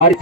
और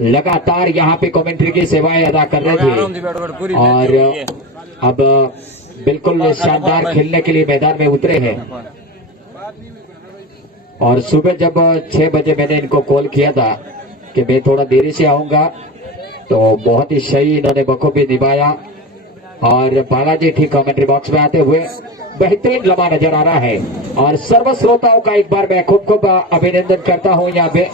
लगातार यहाँ पे कमेंट्री की सेवाएं अदा कर रहे थे और अब बिल्कुल शानदार खेलने के लिए मैदान में उतरे हैं। और सुबह जब 6 बजे मैंने इनको कॉल किया था कि मैं थोड़ा देरी से आऊंगा, तो बहुत ही सही इन्होंने बखूबी निभाया। और बालाजी ठीक कमेंट्री बॉक्स में आते हुए बेहतरीन लम्हा नजर आ रहा है। और सर्व श्रोताओं का एक बार मैं खूब खूब अभिनंदन करता हूं यहाँ पे।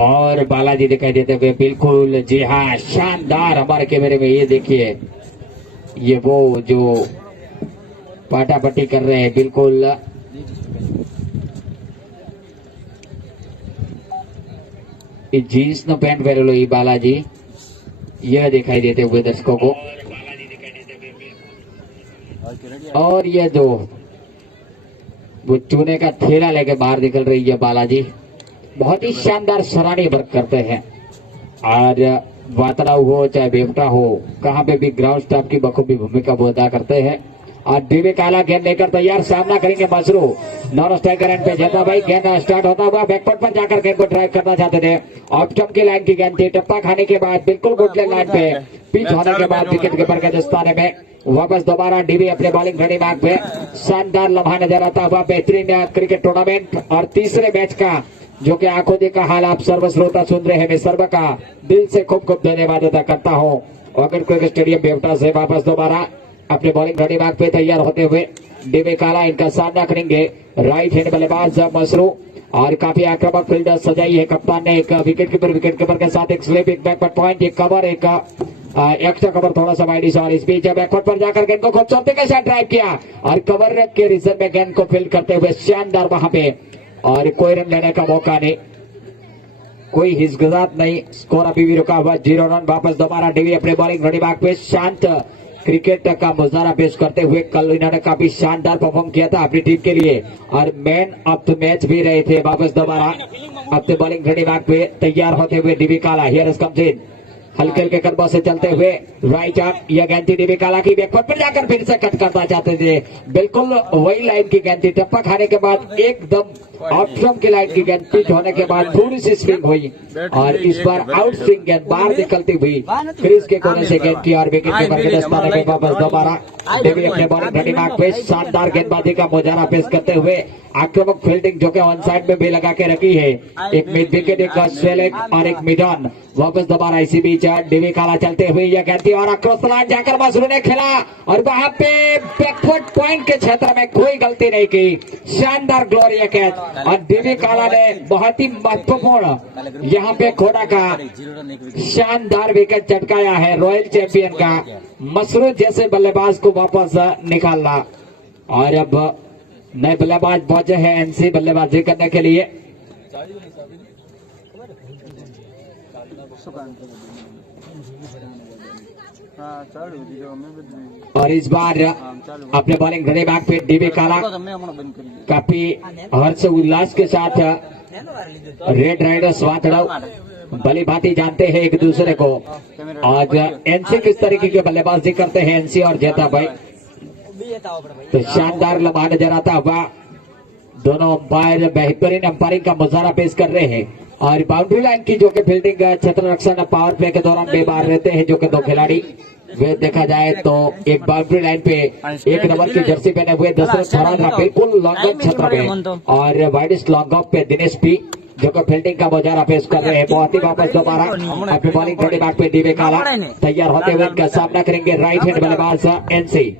और बालाजी दिखाई देते हुए बिल्कुल, जी हाँ, शानदार हमारे कैमरे में। ये देखिए, ये वो जो पाटापट्टी कर रहे हैं, बिल्कुल जीन्स नो पैंट पहन लो ये बालाजी, यह दिखाई देते हुए दर्शकों को। और ये जो वो चूने का थैला लेके बाहर निकल रही है बालाजी, बहुत ही शानदार सराहनीय वर्क करते हैं। और वातराव हो चाहे बेवटा हो, कहां पे भी ग्राउंड स्टाफ की बखूबी भूमिका वो अदा करते हैं। और डीबी काला गेंद लेकर तैयार, सामना करेंगे मसरू। नॉन स्ट्राइकर एंड पे जेता भाई, गेंद स्टार्ट होता हुआ बैकवर्ड पर जाकर गेंद को ड्राइव करना चाहते थे। ऑफ स्टंप की लाइन की गेंद थी, टप्पा खाने के बाद बिल्कुल गुडलैंड लाइन पे पिच होने के बाद विकेट कीपर के दस्ताने में वापस दोबारा डीबी अपने बॉलिंग खड़ी मार्ग पे। शानदार लम्हा नजर आता हुआ बेहतरीन क्रिकेट टूर्नामेंट और तीसरे मैच का जो कि आंखों देखा हाल आप सर्व श्रोता सुन रहे हैं। मैं सर्व का दिल से खूब खूब धन्यवाद अदा करता हूं। ऑर्किड क्रिकेट स्टेडियम बेवटा से वापस दोबारा अपने बॉलिंग घड़ी बाग पे तैयार होते हुए डीबी काला इनका सामना करेंगे। राइट हैंड बल्लेबाज मसरू और काफी आक्रामक फील्डर सजाई है कप्तान ने। एक विकेट कीपर के साथ एक स्लिप, एक बैकवर्ड पॉइंट, एक कवर, एक एक्स्ट्रा कवर थोड़ा सा वाइड और इस बीच बैकवर्ड पर जाकर गेंद को खूबसूरती के साथ ड्राइव किया और कवर के रीजन में गेंद को फील्ड करते हुए शानदार वहां पे और कोई रन लेने का मौका नहीं, कोई हिचकिचाहट नहीं। स्कोर अभी भी रुका हुआ 0 रन। वापस दोबारा डीवी अपने बॉलिंग घड़ी बाग पे शांत क्रिकेट का मुजाहरा पेश करते हुए कल इन्होंने काफी शानदार परफॉर्म किया था अपनी टीम के लिए और मैन ऑफ द मैच भी रहे थे। वापस दोबारा अपने बॉलिंग घड़ी बाग पे तैयार होते हुए डीवी काला हियर कम्स इन, हल्के हल्के कदमों से चलते हुए राइट आर्म, यह गेंद थी डीवी काला की, बैकवर्ड पर जाकर फिर से कट करना चाहते थे, बिल्कुल वही लाइन की गेंद थी। टप्पा खाने के बाद एकदम ऑप्शन की लाइन की गेंद पिच होने के बाद थोड़ी सी स्विंग हुई और इस बार आउट स्विंग गेंद बाहर निकलती हुई क्रीज के कोने से गेंद की और विकेट कीपर के दस्ताने में वापस दोबारा डीवी अपने बॉलिंग घड़ी बाग पे शानदार गेंदबाजी का मुजाहरा पेश करते हुए आक्रामक फील्डिंग जो कि ऑन साइड में भी लगा के रखी है। एक मिड विकेट, एक स्वेलिंग और एक मिड ऑन। वापस दोबारा इसी बीच डीवी काला चलते हुए यह गेंद थी और अक्रॉस लाइन जाकर मसरू ने खेला और वहां पे बैकफुट पॉइंट के क्षेत्र में कोई गलती नहीं की, शानदार ग्लोरिया कैच और डीवी काला ने बहुत ही महत्वपूर्ण यहाँ पे खोड़ा का शानदार विकेट चटकाया है रॉयल चैंपियन का। मसरू जैसे बल्लेबाज को वापस निकालना और अब नए बल्लेबाज पहुंचे हैं एनसी बल्लेबाजी करने के लिए और इस बार अपने बॉलिंग घड़ी बाग पे डीवी काला काफी हर्ष उल्लास के साथ रेड राइडर्स वातड़ाव भली भांति जानते हैं एक दूसरे को। आज एनसी किस तरीके के बल्लेबाजी करते हैं एनसी और जेता भाई, तो शानदार लम्हा नजर आता हुआ। दोनों अंपायर बेहतरीन अंपायरिंग का मुजाहरा पेश कर रहे हैं और बाउंड्री लाइन की जो कि फील्डिंग क्षेत्र रक्षण पावर प्ले के दौरान बेबार रहते हैं जो कि दो खिलाड़ी वे देखा जाए तो एक बाउंड्री लाइन पे 1 नंबर की जर्सी पहने हुए दशरथ थरादरा बिल्कुल लॉन्ग ऑफ क्षेत्र में और वाइडेस्ट लॉन्ग ऑफ पे दिनेश पी जो कि फील्डिंग का मुजाहरा पेश कर रहे हैं। बहुत ही वापस दोबारा अपने बॉलिंग घड़ी बाग पे डीवी काला तैयार होते हुए इनका सामना करेंगे राइट हैंड बल्लेबाज एनसी।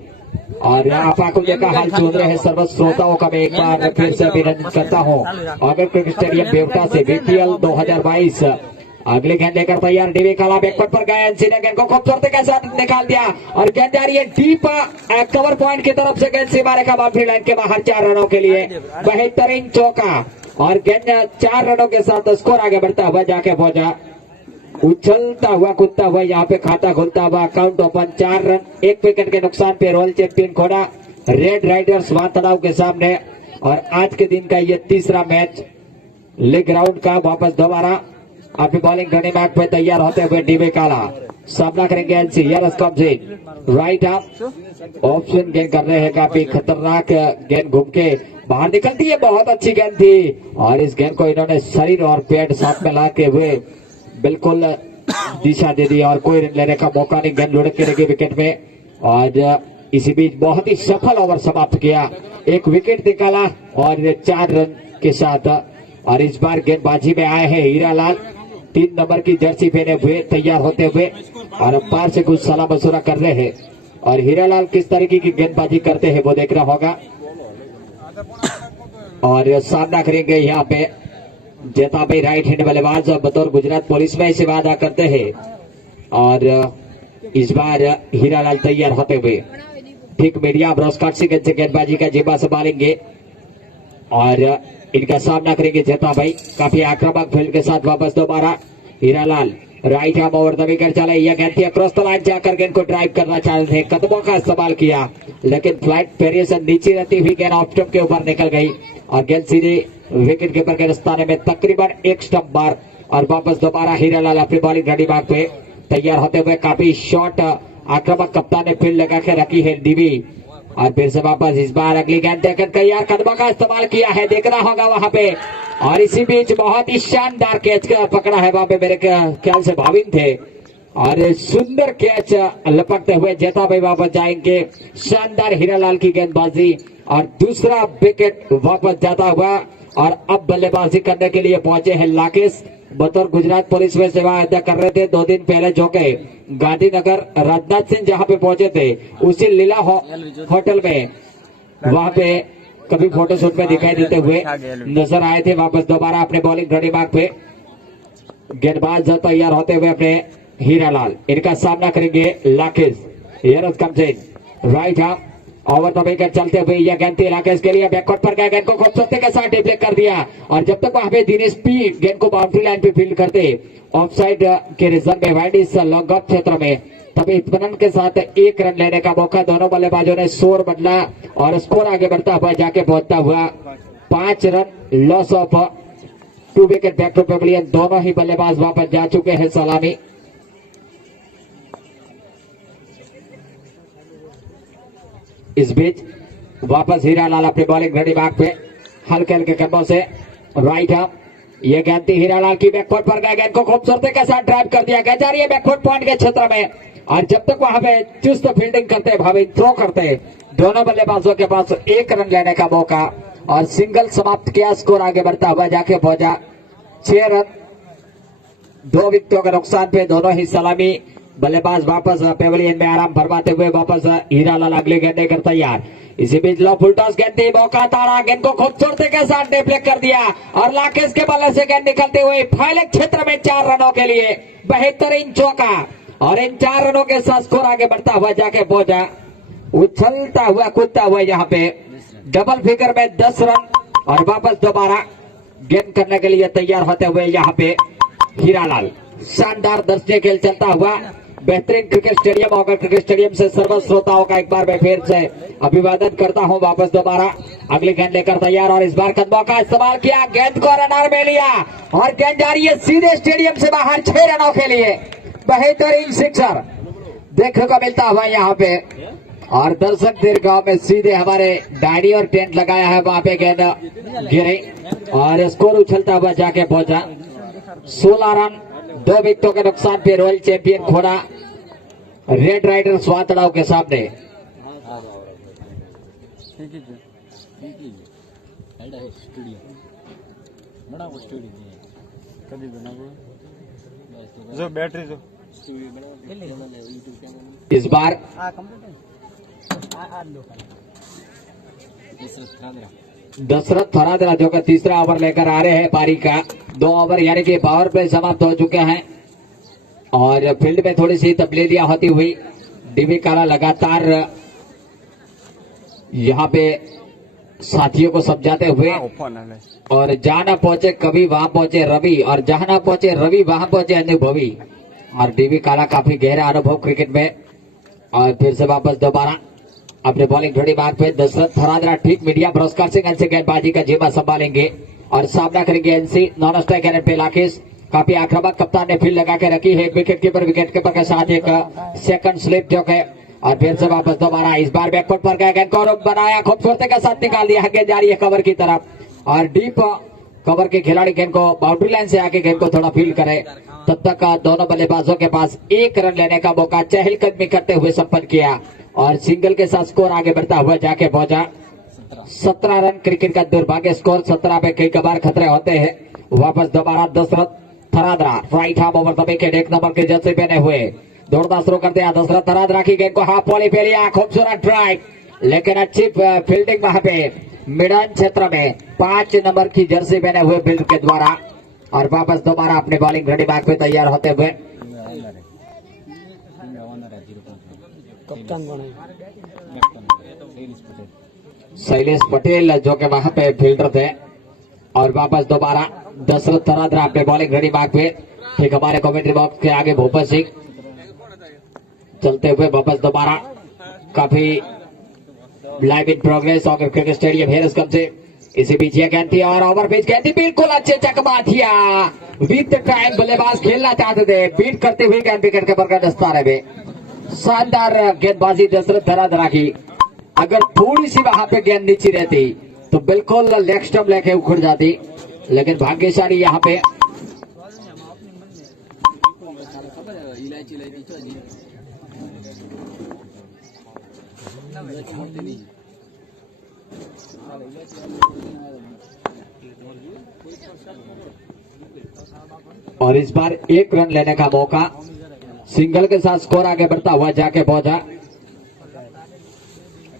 और आप आंखों का हाल सुन रहे हैं सर्व श्रोताओं का मैं एक बार फिर से अभिनंदन करता हूं। ऑर्किड क्रिकेट स्टेडियम बेवटा से बीपीएल 2022 अगली गेंद लेकर तैयार डीवी काला बैकवर्ड पर गए, एनसी ने गेंद को खूबसूरती के साथ निकाल दिया और गेंद जा रही है डीप कवर पॉइंट की तरफ से गेंद सीमा रेखा बाउंड्री लाइन के बाहर 4 रनों के लिए बेहतरीन चौका और गेंद 4 रनों के साथ स्कोर आगे बढ़ता हुआ जाके पहुंचा, उछलता हुआ कूदता हुआ यहाँ पे खाता खुलता हुआ अकाउंट ओपन 4 रन 1 विकेट के नुकसान पे रॉयल चैंपियन खोड़ा रेड राइडर्स वातड़ाव के सामने। और आज के दिन का ये तीसरा मैच लीग राउंड का। वापस दोबारा अपनी बॉलिंग घड़ी बाग पे तैयार होते हुए डीवी काला सामना करेंगे एनसी। राइट आर्म ऑप्शन गेंद कर रहे हैं, काफी खतरनाक गेंद घूम के बाहर निकलती है, बहुत अच्छी गेंद थी और इस गेंद को इन्होंने शरीर और पेट साथ में लाते हुए बिल्कुल दिशा दे दी और कोई रन लेने का मौका नहीं, गेंद लुढ़क के लगी विकेट में। और इसी बीच बहुत ही सफल ओवर समाप्त किया, 1 विकेट निकाला और 4 रन के साथ। और इस बार गेंदबाजी में आए हैं हीरालाल 3 नंबर की जर्सी पहने हुए तैयार होते हुए और अंपायर से कुछ सलाह मशुरा कर रहे हैं और हीरालाल किस तरीके की गेंदबाजी करते हैं वो देखना होगा। और सामना करेंगे यहाँ पे जेता भाई राइट हैंड बल्लेबाज बतौर गुजरात पुलिस में सेवा अदा करते हैं और इस बार हीरालाल तैयार होते हुए ठीक मीडिया ब्रॉडकास्ट से गेंदबाजी का जिम्मा संभालेंगे और इनका सामना करेंगे जेता भाई काफी आक्रामक फील्ड के साथ। वापस दोबारा Hiralal right arm over the wicket चले, यह गेंद थी अक्रॉस द लाइन जाकर गेंद को ड्राइव करना चाहते थे, कदमों का इस्तेमाल किया लेकिन फ्लाइट वेरिएशन नीचे रहती हुई गेंद ऑफ स्टंप के ऊपर निकल गई और गेंद सीधे विकेट कीपर के दस्ताने में तकरीबन 1 स्टंप बार। और वापस दोबारा हीरालाल अपनी बॉलिंग घड़ी बाग पे तैयार होते हुए काफी शॉर्ट आक्रामक कप्तान ने फील्ड लगा के रखी है डीवी और फिर से वापस इस बार अगली गेंद देखकर तैयार कदमों का इस्तेमाल किया है, देखना होगा वहां पे। और इसी बीच बहुत ही शानदार कैच पकड़ा है वहां पे, मेरे ख्याल से भाविन थे और सुंदर कैच लपकते हुए जेता भाई वापस जाएंगे। शानदार हीरालाल की गेंदबाजी और दूसरा विकेट वापस जाता हुआ और अब बल्लेबाजी करने के लिए पहुंचे हैं लाकेश बतौर गुजरात पुलिस में सेवा अदा कर रहे थे 2 दिन पहले, जो के गांधीनगर राजनाथ सिंह जहां पे पहुंचे थे उसी लीला होटल में वहां पे कभी फोटोशूट में दिखाई देते हुए नजर आए थे। वापस दोबारा अपने बॉलिंग घड़ी मार्ग पे गेंदबाज तैयार होते हुए अपने हीरालाल, इनका सामना करेंगे Lakesh. Right half over the wicket चलते हुए यह गेंद थी लाकेश के लिए, बैकवर्ड पर गया, गेंद को खूबसूरती के साथ डिफ्लेक्ट कर दिया। और जब तक वहां पे दिनेश पी गेंद को बाउंड्री लाइन पे फील्ड करते ऑफसाइड के रिजर्व में वाइड इस लॉन्ग ऑफ क्षेत्र में, तभी इत्मीनान के साथ 1 रन लेने का मौका दोनों बल्लेबाजों ने शोर बदला और स्कोर आगे बढ़ता हुआ जाके पहुंचता हुआ 5 run loss of 2 wicket back to pavilion. दोनों ही बल्लेबाज वापस जा चुके हैं सलामी। इस बीच वापस हीरालाल अपने बॉलिंग घड़ी मार्ग पे हल्के हल्के कदमों से राइट हाफ, ये गेंद थी हीरालाल की, बैकफुट पर गया, गेंद को खूबसूरती के साथ ड्राइव कर दिया गया जा रही है बैकफुट पॉइंट के क्षेत्र में। और जब तक वहां पे चुस्त फील्डिंग करते भावी थ्रो करते दोनों बल्लेबाजों के पास 1 रन लेने का मौका और सिंगल समाप्त किया। स्कोर आगे बढ़ता हुआ जाके पहुंचा 6 रन 2 विकेटों के नुकसान पे। दोनों ही सलामी बल्लेबाज वापस पेविलियन में आराम फरमाते हुए वापस हीरालाल अगली गेंद कर तैयार। इसी बीच लो फुल टॉस गेंद थी, मौका ताड़ा, गेंद को खूबसूरती के साथ डिफ्लेक्ट कर दिया और लाकेश के बल्ले से गेंद निकलते हुए फैले क्षेत्र में 4 रनों के लिए बेहतरीन चौका और इन 4 रनों के साथ स्कोर आगे बढ़ता हुआ जाके पहुंचा उछलता हुआ कूदता हुआ यहाँ पे डबल फिगर में 10 रन। और वापस दोबारा गेंद करने के लिए तैयार होते हुए यहाँ पे हीरालाल। शानदार दर्शनीय खेल चलता हुआ बेहतरीन क्रिकेट स्टेडियम होकर क्रिकेट स्टेडियम से सर्व श्रोताओं का एक बार मैं फिर से अभिवादन करता हूं। वापस दोबारा अगली गेंद लेकर तैयार और इस बार कदमों का इस्तेमाल किया, गेंद को रनर में लिया और गेंद जा रही है सीधे स्टेडियम से बाहर 6 रनों के लिए। बेहतरीन सिक्सर देखने को मिलता हुआ यहाँ पे और दर्शक दीर्घाव में सीधे हमारे डायरी और टेंट लगाया है वहां पे गेंद गिरी और स्कोर उछलता हुआ जाके पहुंचा 16 रन 2 विकेटों के नुकसान पे। रॉयल चैंपियन घोड़ा रेड राइडर्स वातड़ाव के सामने। इस बार दशरथ थरादरा जो का तीसरा ओवर लेकर आ रहे हैं पारी का। 2 ओवर यानी कि पावर प्ले समाप्त हो चुके हैं और फील्ड में थोड़ी सी तब्दीलियां होती हुई डीवी काला लगातार यहाँ पे साथियों को समझाते हुए और जहां ना पहुंचे कभी वहां पहुंचे रवि और जहां ना पहुंचे रवि वहां पहुंचे अनुभवी। और डीवी काला काफी गहरा अनुभव क्रिकेट में। और फिर से वापस दोबारा अपने बॉलिंग घड़ी मार्ग पे दशरथ थरादरा ठीक मीडिया ब्रॉडकास्टिंग से गेंदबाजी का जिम्मा संभालेंगे और सामना करेंगे एनसी नॉन स्ट्राइक एंड पे लाकेश। काफी आक्रामक कप्तान ने फील्ड लगा के रखी है, विकेट कीपर के साथ एक सेकंड स्लिप जो है। और फिर से वापस दोबारा इस बार बैकफुट पर गया, गेंद को बनाया, खूबसूरती के साथ निकाल दिया, गेंद जा रही है कवर की तरफ और डीप कवर के खिलाड़ी गेंद को बाउंड्री लाइन से आके गेंद को थोड़ा फील्ड करे। तब तक दोनों बल्लेबाजों के पास 1 रन लेने का मौका चहलकदमी करते हुए संपन्न किया और सिंगल के साथ स्कोर आगे बढ़ता हुआ जाके पहुंचा 17 रन। क्रिकेट का दुर्भाग्य स्कोर 17 पे कई कबार खतरे होते हैं। वापस दोबारा Dashrath Tharadara right half over the wicket 1 number के जर्सी पहने हुए दौड़ना शुरू करते हैं। दशरथ थरादरा की गेंद को हाफ वॉली पे लिया, खूबसूरत ड्राइव लेकिन अच्छी फील्डिंग वहां पे मिडन क्षेत्र में 5 नंबर की जर्सी पहने हुए फील्ड के द्वारा। और वापस दोबारा अपने बॉलिंग घड़ी मार्ग पे तैयार होते हुए शैलेश पटेल जो कि वहां पे फील्डर थे। और वापस दोबारा दशरथ थरादरा अपने बॉलिंग घड़ी मार्ग पे ठीक हमारे कमेंट्री बॉक्स के आगे भूपत सिंह चलते हुए वापस दोबारा काफी लाइव इन प्रोग्रेस और क्रिकेट स्टेडियम है कम से। इसी बीच ये गेंद थी और ओवर पिच गेंद थी, बिल्कुल अच्छे चकमा दिया विद टाइम बल्लेबाज खेलना चाहते थे, बीट करते हुए गेंद विकेट के पर दस्तारे में शानदार गेंदबाजी दशरथ थरादरा की। अगर थोड़ी सी वहां पे गेंद नीचे रहती तो बिल्कुल लेग स्टंप लेके उखड़ जाती, लेकिन भाग्यशाली यहाँ पे और इस बार 1 रन लेने का मौका, सिंगल के साथ स्कोर आगे बढ़ता हुआ जाके पहुंचा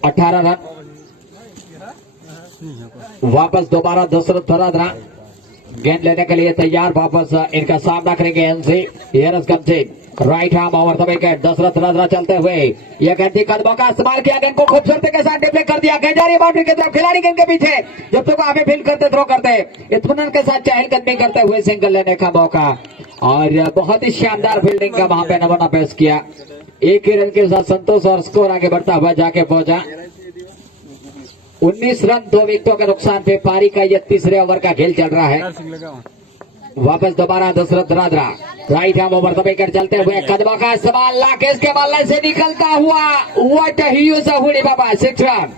18 रन। वापस दोबारा दशरथ धराधरा गेंद लेने के लिए तैयार, वापस इनका सामना करेंगे एनसी हियरस कमसिंह। Right arm over the wicket, Dashrath Dharadhara चलते हुए यह गेंद कदमों का इस्तेमाल किया, गेंद को खूबसूरती के साथ डिप्ले कर दिया, गेंद जा रही है बाउंड्री की तरफ, खिलाड़ी गेंद के पीछे जब तक आगे फील्ड करते थ्रो करते, इत्मीनान के साथ चहलकदमी करते हुए सिंगल लेने का मौका। और बहुत ही शानदार फील्डिंग का वहां पे नमूना पेश किया, 1 ही रन के साथ संतोष और स्कोर आगे बढ़ता हुआ जाके पहुंचा 19 रन 2 विकेटों के नुकसान पे। पारी का यह तीसरे ओवर का खेल चल रहा है। वापस दोबारा Dashrath Dharadhara, right arm over the wicket चलते हुए कदमों का इस्तेमाल, लाकेश के बल्ले से निकलता हुआ व्हाट अ ह्यूज हुडी बाबा, 6 रन।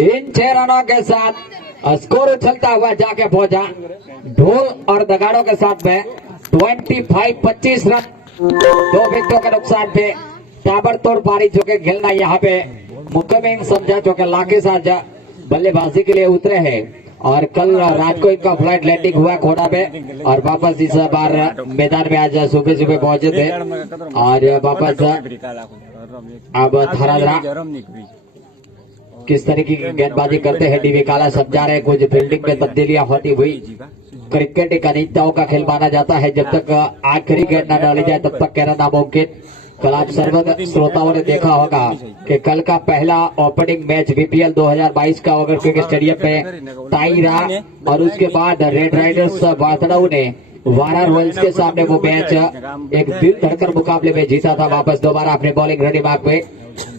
इन 6 रनों के साथ स्कोर उछलता हुआ जाके पहुंचा ढोल और दगाड़ों के साथ में 25 रन 2 विकेटों के नुकसान पे। ताबड़तोड़ पारी जो के खेलना यहाँ पे मुकम्मल समझा, जो कि लाकेश आज बल्लेबाजी के लिए उतरे हैं और कल रात को इनका फ्लाइट लैंडिंग हुआ कोटा पे और वापस इस बार मैदान में आज सुबह सुबह पहुंचे थे। और वापस अब धराधरा किस तरीके की गेंदबाजी करते हैं डीवी काला समझा रहे, कुछ फील्डिंग में तब्दीलियां होती हुई। क्रिकेट एक अनिश्चितताओं का खेल माना जाता है, जब तक आखिरी गेंद न डाली जाए तब तक कहना नामुमकिन। कल आप सर्व श्रोताओं ने देखा होगा कि कल का पहला ओपनिंग मैच बीपीएल 2022 का ओवर क्रिकेट स्टेडियम में टाई रहा और उसके बाद रेड राइडर्स वासनाऊ ने वारा रॉयल्स के सामने वो मैच एक दिल धड़कन मुकाबले में जीता था। वापस दोबारा अपनी बॉलिंग रेडी मार्क पे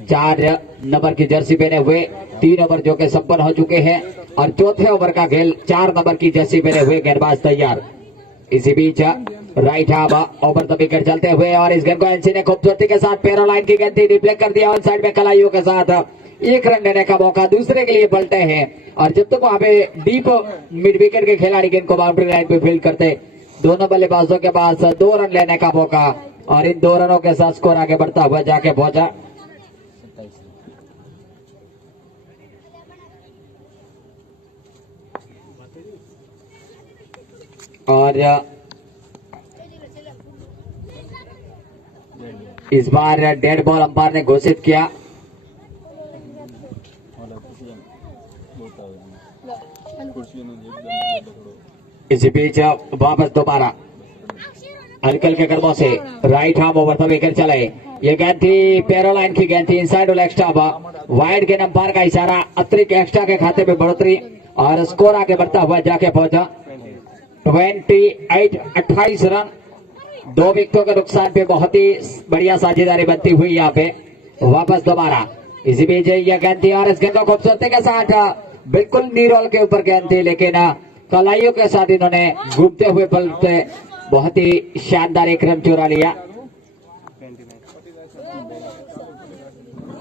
4 नंबर की जर्सी पहने हुए 3 ओवर जो के संपन्न हो चुके हैं और चौथे ओवर का खेल 4 नंबर की जर्सी पहने हुए गेंदबाज तैयार। इसी बीच right arm over the wicket चलते हुए और इस गेंद को एनसी ने खूबसूरती के साथ पैरों लाइन की गेंद डिप्ले कर दिया और साइड में कलाइयों के साथ 1 रन लेने का मौका दूसरे के लिए पलटे हैं। और जब तक वहां पे डीप मिड विकेट के खिलाड़ी गेंद को बाउंड्री लाइन पे फील्ड करते, दोनों बल्लेबाजों के पास 2 रन लेने का मौका और इन 2 रनों के साथ स्कोर आगे बढ़ता हुआ जाके पहुंचा। और इस बार डेड बॉल अंपायर ने घोषित किया। इसी बीच वापस दोबारा अंकल के कदमों से right arm over the wicket चले, ये गेंद थी पैरोलाइन की गेंद थी, इनसाइड और एक्स्ट्रा वाइड गेंद, अंपायर का इशारा, अतिरिक्त एक्स्ट्रा के खाते में बढ़ोतरी और स्कोर आगे बढ़ता हुआ जाके पहुंचा 28 रन 2 विकेटों के नुकसान पे। बहुत ही बढ़िया साझेदारी बनती हुई यहाँ पे। वापस दोबारा इसी बीच यह गेंद थी और इस गेंद को खूबसूरती के साथ बिल्कुल नीरोल के ऊपर गेंद थी, लेकिन कलाइयों के साथ इन्होंने घूमते हुए बल पे बहुत ही शानदार 1 रन चुरा लिया।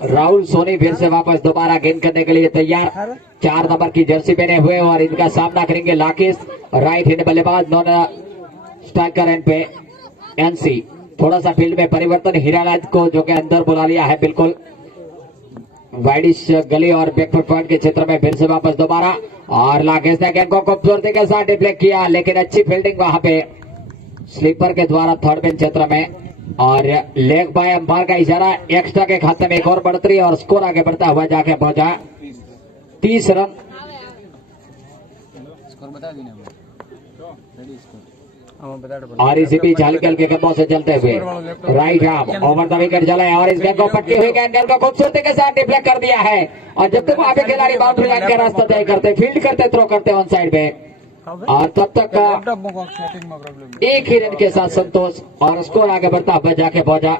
राहुल सोनी फिर से वापस दोबारा गेंद करने के लिए तैयार, 4 नंबर की जर्सी पहने हुए और इनका सामना करेंगे लाकेश, राइट हैंड बल्लेबाज, नॉन स्ट्राइकर एंड पे एनसी। थोड़ा सा फील्ड में परिवर्तन, हीरालाल को जो कि अंदर बुला लिया है बिल्कुल वाइडिश गली और बैकफुट पॉइंट के क्षेत्र में। फिर से वापस दोबारा और लाकेश ने गेंद को खूबसूरती के साथ डिप्ले किया, लेकिन अच्छी फील्डिंग वहां पे स्लीपर के द्वारा थर्ड बेन क्षेत्र में और लेग बाय अंपायर का इशारा, एक्स्ट्रा के खाते में 1 और बढ़ोतरी और स्कोर आगे बढ़ता हुआ जाके पहुंचा 30 रन। और इसी बीच हल्के के कदमों से चलते हुए right arm over the wicket चले और इस गेंद को पट्टी हुई गेंद को खूबसूरती के साथ डिप्ले कर दिया है। और जब तक वहां पे खिलाड़ी बाउंड्री लाइन का रास्ता तय करते, फील्ड करते, थ्रो करते ऑन साइड में, और तब तक 1 ही रन के साथ संतोष और स्कोर आगे बढ़ता हुआ जाके पहुंचा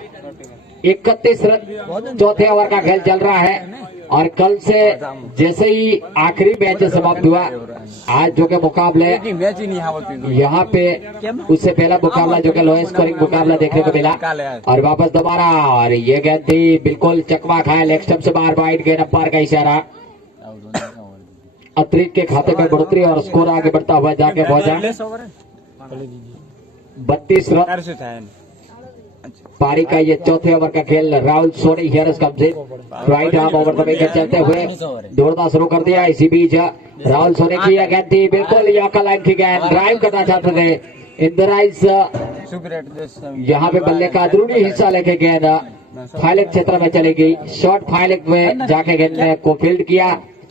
31 रन। चौथे ओवर का खेल चल रहा है और कल से जैसे ही आखिरी मैच समाप्त हुआ, आज जो के मुकाबले यहाँ पे उससे पहला मुकाबला जो कि लोएस्ट स्कोरिंग मुकाबला देखने को मिला। और वापस दोबारा और ये गेंद थी बिल्कुल चकमा खाया, लेग स्टंप से बाहर, वाइड गेंद, अंपायर का इशारा, अतिरिक्त के खाते में बढ़ोतरी और स्कोर आगे बढ़ता हुआ जाके पहुंचा 32 रन। पारी का ये चौथे ओवर का खेल। Rahul Soni here comes in right arm over the wicket चलते हुए दौड़ना शुरू कर दिया। इसी बीच राहुल सोनी की गेंद थी बिल्कुल यॉर्कर लाइन की गेंद, ड्राइव करना चाहते थे इंदराइज, यहाँ पे बल्ले का अंदरूनी हिस्सा लेके गेंद फाइलिंग क्षेत्र में चली गई। शॉर्ट फाइलिंग में जाके गेंद को फील्ड किया।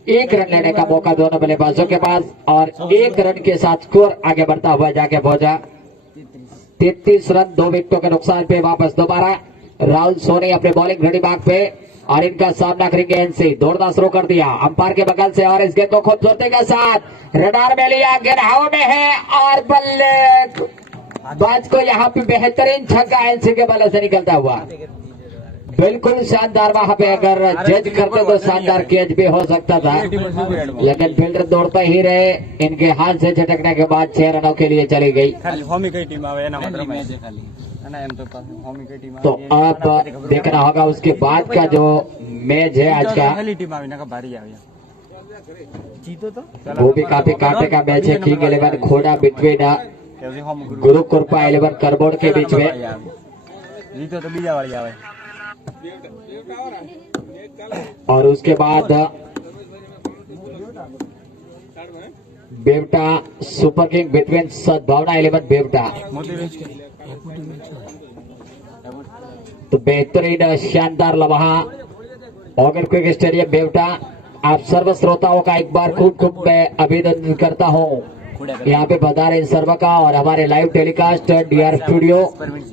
एक रन लेने का मौका दोनों बल्लेबाजों के पास और एक रन के साथ स्कोर आगे बढ़ता हुआ जाके पहुंचा 33 रन 2 विकेटों के नुकसान पे। वापस दोबारा राहुल सोनी अपने बॉलिंग घड़ी बाग पे और इनका सामना करेंगे एनसी। दौड़ना शुरू कर दिया अंपायर के बगल से और इस गेंद को खूबसूरती के साथ रडार में लिया, गेंद हवा में है और बल्ले बाज को यहाँ पे बेहतरीन छक्का एनसी के बल्ले से निकलता हुआ। बिल्कुल शानदार, वहां पे अगर जज करते तो शानदार कैच भी हो सकता था, लेकिन फील्डर दौड़ते ही रहे। इनके हाथ से झटकने के बाद 6 रनों के लिए चली गई। तो अब देखना होगा उसके बाद का जो मैच है आज का, वो भी काफी कांटे का मैच है। किंग 11 खोड़ा बिटवीन गुरुकृपा 11 करबोड़ के बीच में। और उसके बाद बेवटा सुपर किंग बिटवीन सद्भावना 11 बेवटा। तो बेहतरीन शानदार लम्हा ऑगर क्रिकेट स्टेडियम बेवटा। आप सर्व श्रोताओं का एक बार खूब खूब मैं अभिनंदन करता हूं यहाँ पे बता रहे सर्व का और हमारे लाइव टेलीकास्ट डीआर स्टूडियो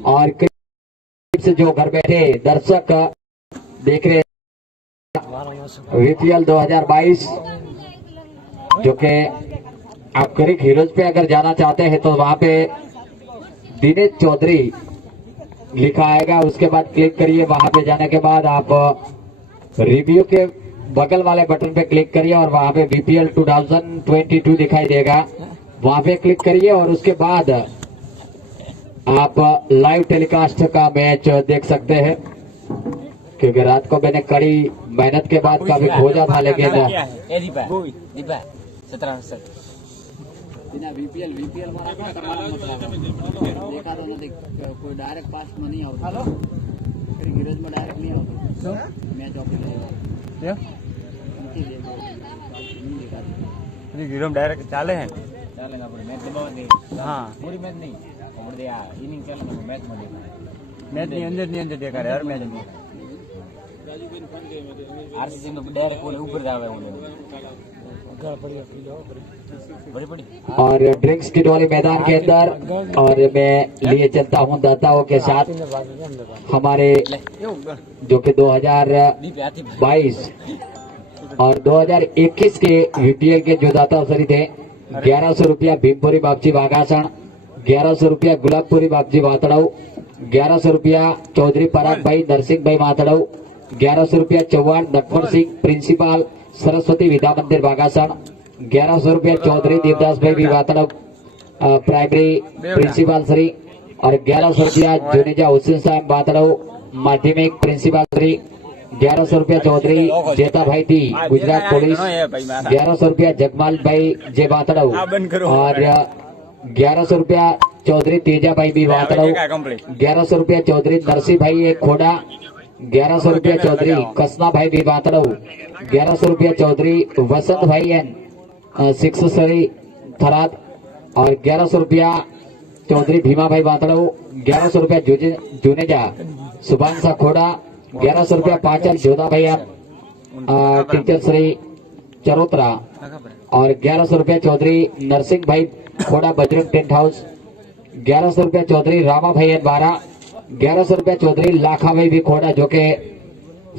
और से जो घर बैठे दर्शक देख रहे वीपीएल 2022, जो कि आप क्रिक हीरोज पे अगर जाना चाहते हैं तो वहां पे दिनेश चौधरी लिखा आएगा, उसके बाद क्लिक करिए। वहां पे जाने के बाद आप रिव्यू के बगल वाले बटन पे क्लिक करिए और वहां पे बीपीएल 2022 दिखाई देगा, वहां पे क्लिक करिए और उसके बाद आप लाइव टेलीकास्ट का मैच देख सकते हैं। क्योंकि रात को मैंने कड़ी मेहनत के बाद काफी खोजा था, लेकिन बीपीएल देखा तो कोई डायरेक्ट पास में नहीं होता, गिरज में डायरेक्ट नहीं होता मैच ऑफिस डायरेक्ट चाले हैं हाँ पूरी मैच नहीं इनिंग चल मैच नहीं अंदर देखा रहे हर मैच में आरसीसी में डायरेक्ट ऊपर जावे और ड्रिंक्स किट वाले मैदान के अंदर। और मैं लिए चलता हूं दाताओं के साथ हमारे जो कि 2022 और 2021 के वीपीएल के जो दाता अवसरी थे 1100 रुपया भीमपुरी बापची वागासन, 1100 रुपया गुलाबपुरी बापजी वातड़ाऊ, 1100 रुपया चौधरी पराग भाई नरसिंह भाई मातड़ाऊ, 1100 रुपया चौहान लक्ष्मण सिंह प्रिंसिपल सरस्वती विद्या मंदिर बागासन, 1100 रुपया चौधरी देवदास भाई भी वातड़ाऊ प्राइमरी प्रिंसिपल श्री, और 1100 रुपया जुनेजा हुसैन साहब वातड़ाऊ माध्यमिक प्रिंसिपल श्री, 1100 रुपया चौधरी जेता भाई टी गुजरात पुलिस, 1100 रुपया जगमाल भाई जे वातड़ाऊ और 1100 रुपया चौधरी तेजा भाई भी वातड़ाऊ, 1100 रुपया चौधरी नरसिंह भाई एक खोड़ा, 1100 रुपया चौधरी कसना भाई भी वातड़ाऊ, 1100 रुपया चौधरी वसंत भाई एन सिक्सरी थराद और 1100 रुपया चौधरी भीमा भाई वातड़ाऊ, 1100 रुपया जुनेजा सुभानसा खोड़ा, 1100 रुपया पाचल जोधा भाई टीचर श्री चरोतरा और 1100 रुपया चौधरी नरसिंह भाई खोड़ा बजरंग टेंट हाउस, 1100 रुपया चौधरी रामा भाई एन 12, 1100 रुपया चौधरी लाखा भाई भी खोड़ा जो के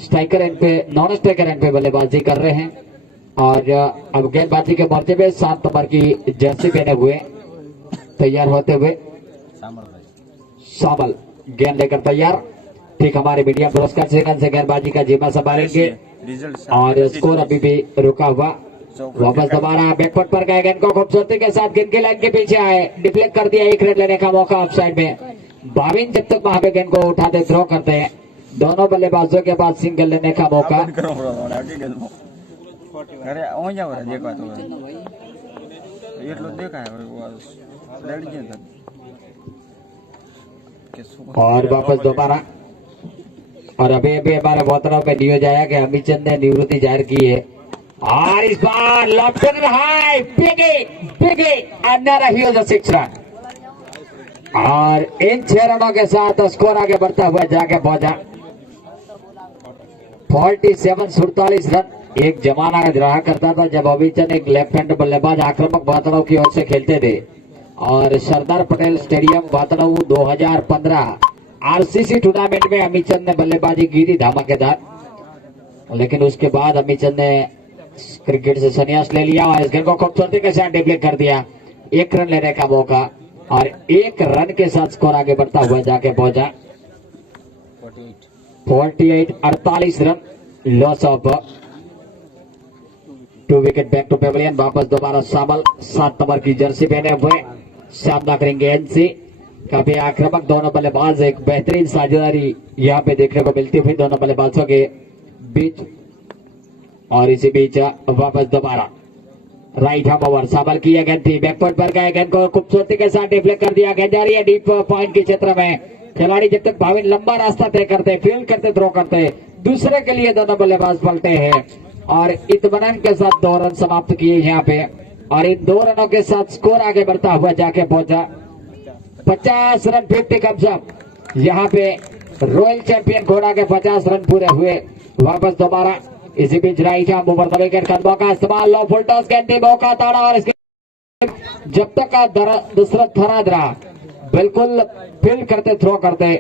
स्ट्राइकर एंड पे नॉन स्ट्राइकर एंड पे बल्लेबाजी कर रहे हैं। और अब गेंदबाजी के मोर्चे पे 7 नंबर की जर्सी पहने हुए तैयार होते हुए सामल गेंद लेकर तैयार। ठीक हमारे मीडिया पुरस्कार से गेंदबाजी का जिम्मा संभालेंगे और स्कोर अभी भी रुका हुआ। वापस दोबारा बैकफुट पर गए, गेंद को खूबसूरती के साथ गेंद की लाइन के पीछे आए, डिफ्लेक्ट कर दिया, 1 रन लेने का मौका ऑफ साइड में। भाविन जब तक वहां पे गेंद को उठाते थ्रो करते हैं, दोनों बल्लेबाजों के पास सिंगल लेने का मौका। और वापस दोबारा। और अभी अभी हमारे मोहतरम पे न्यूज आया कि अमीचंद ने निवृत्ति जाहिर की है और इस बार लेफ्ट हाई बिगे अंडर ह्यूज 6 रन और इन 6 रनों के साथ स्कोर आगे बढ़ता हुआ जाके पहुंचा 47 रन। एक जमाना रहा करता था जब अमीचंद एक लेफ्ट हैंड बल्लेबाज आक्रामक बातड़ों की ओर से खेलते थे और Sardar Patel stadium बातड़ों 2015 RCC tournament में अमीचंद ने बल्लेबाजी की थी धमाकेदार, लेकिन उसके बाद अमीचंद ने क्रिकेट से संन्यास ले लिया और इस गेंद को खूबसूरती के साथ डिप्ले कर दिया। 1 रन लेने का मौका और 1 रन के साथ स्कोर आगे बढ़ता हुआ जाके पहुंचा 48 run. Loss of 2 wicket back to pavilion. वापस दोबारा सामल 7 नंबर की जर्सी पहने हुए सामना करेंगे एनसी। काफी आक्रामक दोनों बल्लेबाज, एक बेहतरीन साझेदारी यहाँ पे देखने को मिलती हुई दोनों बल्लेबाजों के बीच। और इसी बीच वापस दोबारा राइट हैंड ओवर सामल की गेंद थी, बैकवर्ड पर गए, गेंद को खूबसूरती के साथ डिफ्लेक्ट कर दिया। गेंद जा रही है डीप पॉइंट के क्षेत्र में। खिलाड़ी जब तक भाविन लंबा रास्ता तय करते, फील्ड करते, थ्रो करते, दूसरे के लिए दोनों बल्लेबाज पलटे हैं और इत्मीनान के साथ 2 रन समाप्त किए यहाँ पे। और इन 2 रनों के साथ स्कोर आगे बढ़ता हुआ जाके पहुंचा 50 रन 50 कम से कम। यहाँ पे रॉयल चैंपियन घोड़ा के 50 रन पूरे हुए। वापस दोबारा इसी बीच right hand over the wicket कदमों का इस्तेमाल, लो फुल टॉस गेंद मौका ताड़ा और इसके जब तक का दशरथ थरादरा बिल्कुल फील्ड करते, थ्रो करते,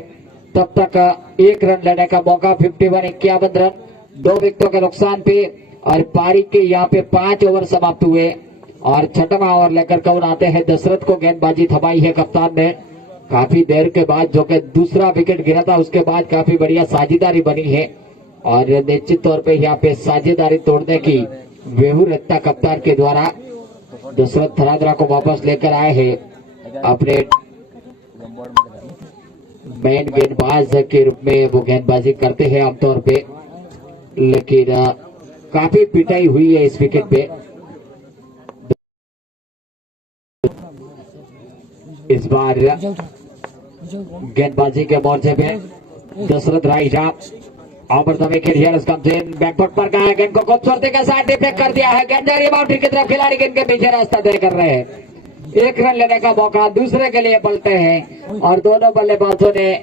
तब तक 1 रन लेने का मौका। 51 रन 2 विकेटों के नुकसान पे। और पारी के यहाँ पे 5 ओवर समाप्त हुए और 6वां ओवर लेकर कौन आते हैं। दशरथ को गेंदबाजी थमाई है कप्तान ने काफी देर के बाद, जो कि दूसरा विकेट गिरा था उसके बाद काफी बढ़िया साझेदारी बनी है और निश्चित तौर पे यहाँ पे साझेदारी तोड़ने की व्यवहारिकता कप्तान के द्वारा दशरथ थरादरा को वापस लेकर आए हैं अपने मेन गेंदबाज के रूप में। वो गेंदबाजी करते हैं आमतौर पे, लेकिन काफी पिटाई हुई है इस विकेट पे। इस बार गेंदबाजी के मोर्चे पे Dashrath right over the wicket here comes in, back foot पर गया, गेंद को खूबसूरती के साथ डिफेक्ट कर दिया है। गेंद जा रही है बाउंड्री की तरफ, खिलाड़ी गेंद के पीछे रास्ता तय कर रहे हैं। 1 रन लेने का मौका दूसरे के लिए पलटे हैं और दोनों बल्लेबाजों ने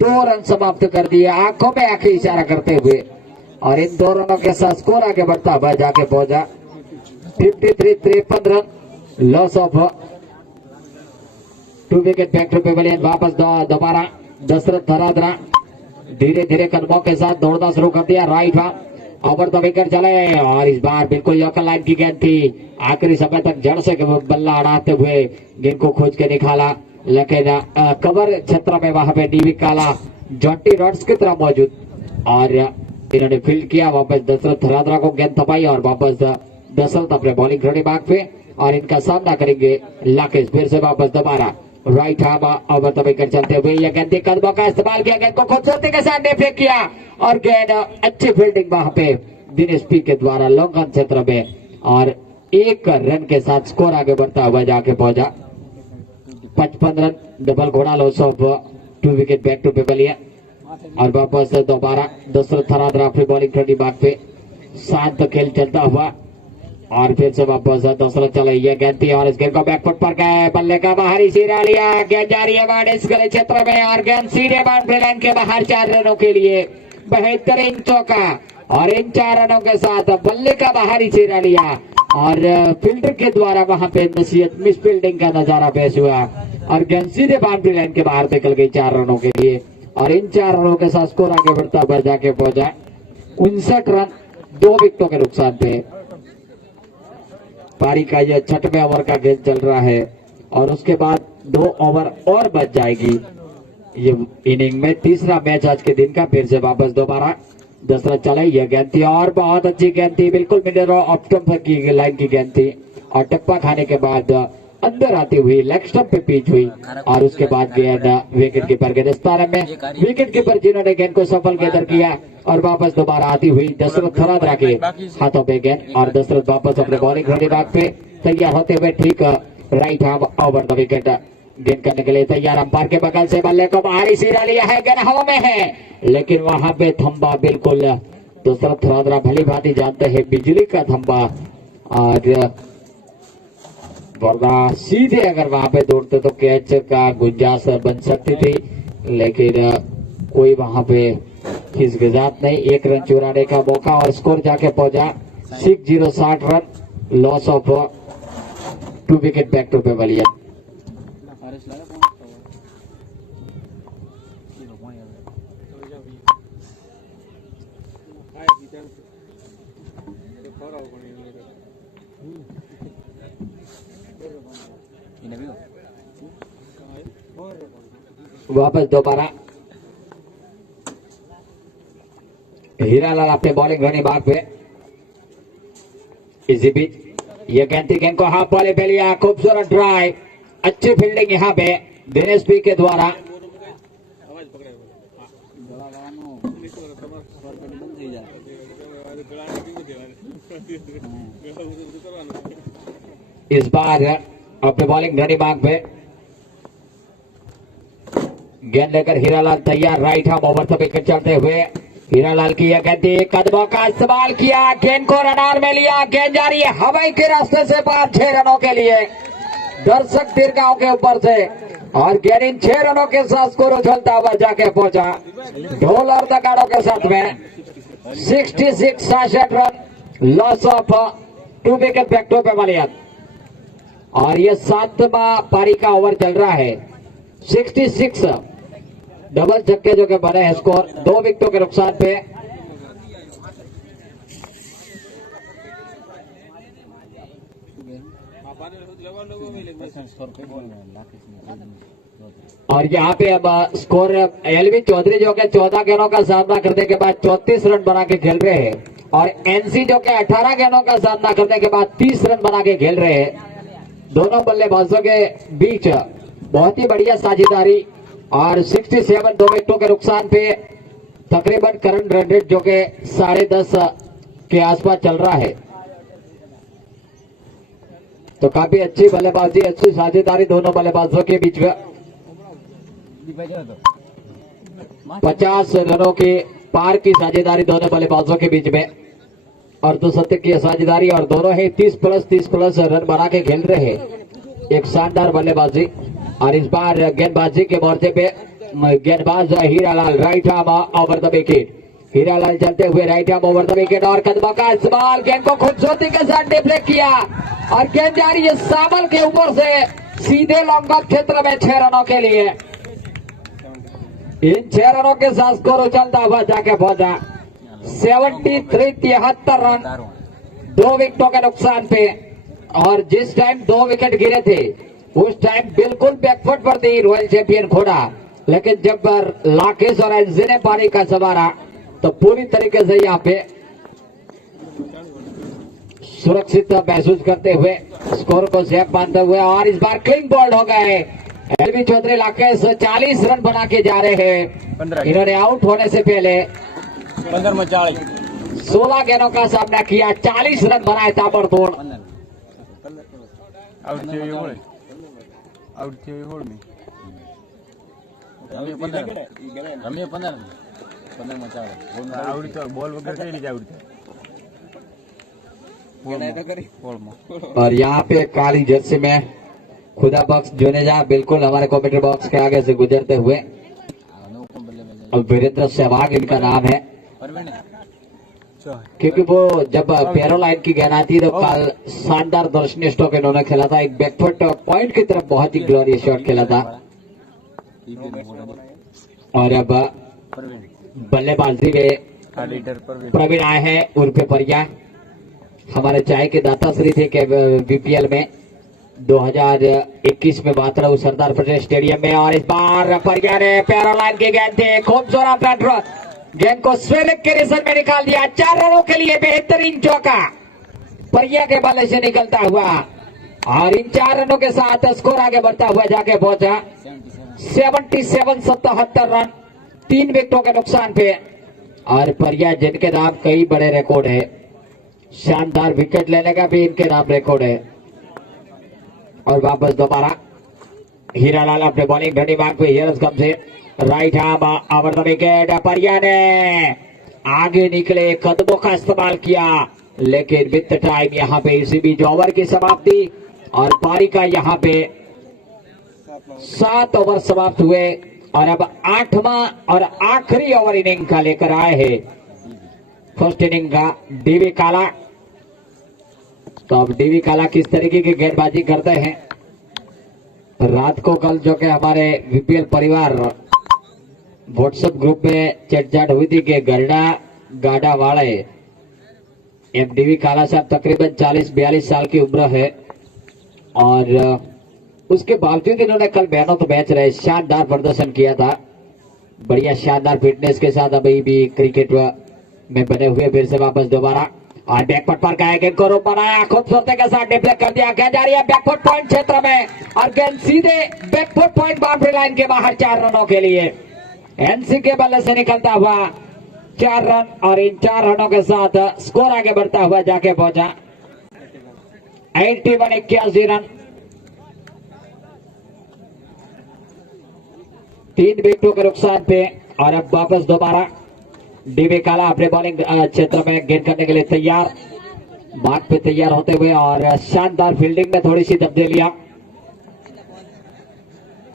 2 रन समाप्त कर दिए आंखों में आंखें इशारा करते हुए। और इन 2 रनों के साथ स्कोर आगे बढ़ता हुआ जाके पहुंचा 53 run. Loss of 2 wicket back to pavilion. वापस दोबारा दशरथ थरादरा धीरे धीरे कदमों के साथ दौड़ना शुरू कर दिया। राइट ओवर द विकेट चले और इस बार बिल्कुल यॉर्कर लाइन की गेंद थी। आखिरी समय तक जड़ से बल्ला अड़ाते हुए गेंद को खोज के निकाला, लेकिन कवर क्षेत्र में वहां पे डीवी काला जॉन्टी रॉड्स की तरह मौजूद और इन्होंने फील्ड किया। वापस दशरथ थरादरा को गेंद थपाई और वापस दशरथ अपने बॉलिंग खड़ी भाग पे और इनका सामना करेंगे लाकेश। फिर से वापस दोबारा right hand over the wicket चलते हुए यह गेंद कदमों का इस्तेमाल किया, गेंद को खूबसूरती के साथ डिफेक्ट किया और गेंद अच्छी फील्डिंग वहां पे दिनेश पी के द्वारा लॉन्ग ऑन क्षेत्र में और 1 रन के साथ स्कोर आगे बढ़ता हुआ जाके पहुंचा 55 रन। डबल घोड़ा loss of 2 wicket back to pavilion. और वापस दोबारा दशरथ थरादरा अपनी बॉलिंग खड़ी बाग पे शांत खेल चलता हुआ और फिर से वापस दशरथ चले ये गेंद थी और इस गेंद को बैकफुट पर गए, बल्ले का बाहरी सिरा लिया, गेंद जा रही है बाढ़ इस गले क्षेत्र में और गेंद सीधे बाउंड्री लाइन के बाहर 4 रनों के लिए बेहतरीन चौका। और इन 4 रनों के साथ बल्ले का बाहरी सिरा लिया और फील्डर के द्वारा वहां पे नसीहत मिस फील्डिंग का नजारा पेश हुआ और गेंद सीधे बाउंड्री लाइन के बाहर निकल गई 4 रनों के लिए। और इन 4 रनों के साथ स्कोर आगे बढ़ता हुआ जाके पहुंचा 59 रन 2 विकेटों के नुकसान पे। पारी का यह 6वें ओवर का गेंद चल रहा है और उसके बाद 2 ओवर और बच जाएगी ये इनिंग में। तीसरा मैच आज के दिन का। फिर से वापस दोबारा दशरथ चले, यह गेंद थी और बहुत अच्छी गेंद थी, बिल्कुल मिडल ऑफ स्टंप की लाइन की गेंद थी और टप्पा खाने के बाद अंदर आती हुई लेग स्टंप पे पिच हुई और उसके बाद गेंद विकेट कीपर के दस्ताने में। विकेट कीपर जिन्होंने गेंद को सफल गेंदर किया और वापस दोबारा आती हुई दशरथ थरादरा के हाथों पे गेंद और दशरथ वापस अपने बॉलिंग खड़ी भाग पे तैयार होते हुए ठीक right hand over the wicket गेंद करने के लिए तैयार। अंपायर के बगल से बल्ले को बाहरी सीधा लिया है, गेंद हवा में है लेकिन वहां पे थंबा बिल्कुल दूसरा थ्रोदरा भली भांति जानते हैं बिजली का थंबा, और वरना सीधे अगर वहां पे दौड़ते तो कैच का गुंजाइश बन सकती थी, लेकिन कोई वहां पे खिसगजात नहीं। 1 रन चुराने का मौका और स्कोर जाके पहुंचा 6-0 60 run, loss of 2 wicket back to pavilion. वापस दोबारा हीरालाल अपने बॉलिंग घनी बाग पे। इसी बीच ये गेंद को हाफ बॉले पे लिया, खूबसूरत ड्राइव, अच्छी फील्डिंग यहाँ पे दिनेश पी के द्वारा। इस बार अपने बॉलिंग घनी बाग पे गेंद लेकर हीरालाल तैयार, right hand over the wicket चलते हुए हीरालाल की यह गेंद कदमों का इस्तेमाल किया, गेंद को रडार में लिया, गेंद जा रही है हवाई के रास्ते से पार 6 रनों के लिए दर्शक दीर्घाओं के ऊपर से, और गेंद इन 6 रनों के साथ स्कोर उछलता हुआ जाके पहुंचा ढोल और दगाड़ों के साथ में 66 66 run, loss of 2 wicket back to pavilion. और ये 7वां पारी का ओवर चल रहा है, 66 डबल छक्के जो के बने हैं, स्कोर 2 विकेटों के नुकसान पे। और यहाँ पे अब स्कोर एलवी चौधरी जो के 14 गेंदों का सामना करने के बाद 34 रन बना के खेल रहे हैं, और एनसी जो के 18 गेंदों का सामना करने के बाद 30 रन बना के खेल रहे हैं। दोनों बल्लेबाजों के बीच बहुत ही बढ़िया साझेदारी, और 67 2 विकेटों के नुकसान पे तकरीबन करंट रन रेट जो के 10.5 के आसपास चल रहा है। तो काफी अच्छी बल्लेबाजी, अच्छी साझेदारी दोनों बल्लेबाजों के बीच में। 50 रनों के पार की साझेदारी दोनों बल्लेबाजों के बीच में, और 2 शतक की साझेदारी, और दोनों ही 30 प्लस रन बना के खेल रहे हैं। एक शानदार बल्लेबाजी, और इस बार गेंदबाजी के मोर्चे पे गेंदबाज Hiralal, right arm over the wicket. Hiralal चलते हुए right arm over the wicket, और कदमों का इस्तेमाल, गेंद को खूबसूरती के साथ डिफ्लेक्ट किया, और गेंद जा रही है सामल के ऊपर से सीधे लॉन्ग ऑफ क्षेत्र में 6 रनों के लिए। इन 6 रनों के साथ स्कोर उछलता हुआ जाके पहुंचा 73 रन, 2 विकेटों के नुकसान पे। और जिस टाइम 2 विकेट गिरे थे उस टाइम बिल्कुल बैकफुट पर थी रॉयल चैंपियन घोड़ा, लेकिन जब लाकेश और एनसी ने पारी का संवारा तो पूरी तरीके से यहाँ पे सुरक्षित महसूस करते हुए स्कोर को सेफ मानते हुए, और इस बार क्लीन बॉल्ड हो गए एलवी चौधरी। लाकेश 40 रन बना के जा रहे हैं। इन्होंने आउट होने से पहले 16 गेंदों का सामना किया, 40 रन बनाए ताबड़तोड़। और यहाँ पे काली जर्सी में खुदा बख्श जुनेजा बिल्कुल हमारे कमेंट्री बॉक्स के आगे से गुजरते हुए, और वीरेंद्र सहवाग इनका नाम है, क्योंकि वो जब पैरो लाइन की गेंद आती तो कल शानदार दर्शनीय स्ट्रोक इन्होंने खेला था, एक बैकफुट पॉइंट की तरफ बहुत ही ग्लोरियस शॉट खेला था। और अब बल्लेबाजी में प्रवीण आए हैं उर्फे परिया, हमारे चाय के दाता श्री थे के बीपीएल में 2021 में बात रहा सरदार पटेल स्टेडियम में। और इस बार परिया ने पैरो लाइन की गेंद थी, खूबसूरत गेंद को स्वेलिक के रिजल्ट में निकाल दिया, 4 रनों के लिए बेहतरीन चौका परिया के बल्ले से निकलता हुआ, और इन 4 रनों के साथ स्कोर आगे बढ़ता हुआ जाके पहुंचा 77 रन, 3 विकेटों के नुकसान पे। और परिया जिनके नाम कई बड़े रिकॉर्ड है, शानदार विकेट लेने का भी इनके नाम रिकॉर्ड है। और वापस दोबारा हीरालाल अपने बॉलिंग घड़ी मार्ग पे हियर्स कम से right arm over the wicket. परिया ने आगे निकले कदमों का इस्तेमाल किया, लेकिन विद टाइम यहाँ पे इसी बीच ओवर की समाप्ति और पारी का यहाँ पे 7 ओवर समाप्त हुए और अब 8वां और आखिरी ओवर इनिंग का लेकर आए हैं फर्स्ट इनिंग का डीवी काला। तो अब डीवी काला किस तरीके की गेंदबाजी करते हैं। रात को कल जो कि हमारे वीपीएल परिवार व्हाट्सएप ग्रुप में चैट हुई थी कि गरडा गाडा वाले एम डीवी काला साहब तकरीबन 40-42 साल की उम्र है और उसके बावजूद इन्होंने कल मैन ऑफ द मैच रहे शानदार प्रदर्शन किया था। बढ़िया शानदार फिटनेस के साथ अभी भी क्रिकेट में बने हुए फिर से वापस दोबारा और बैकफुट पर गए, गेंद को रोक बनाया, खूबसूरती के साथ डिफ्लेक्ट कर दिया, गेंद जा रही है बैकफुट पॉइंट क्षेत्र में और गेंद सीधे बैकफुट पॉइंट बाउंड्री लाइन के बाहर 4 रनों के लिए एनसी के बल्ले से निकलता हुआ 4 रन और इन 4 रनों के साथ स्कोर आगे बढ़ता हुआ जाके पहुंचा 81 रन। 3 विकेटों के नुकसान पे और अब वापस दोबारा डीवी काला अपने बॉलिंग क्षेत्र में गेंद करने के लिए तैयार, मार्क पे तैयार होते हुए और शानदार फील्डिंग में थोड़ी सी तब्दीलियां।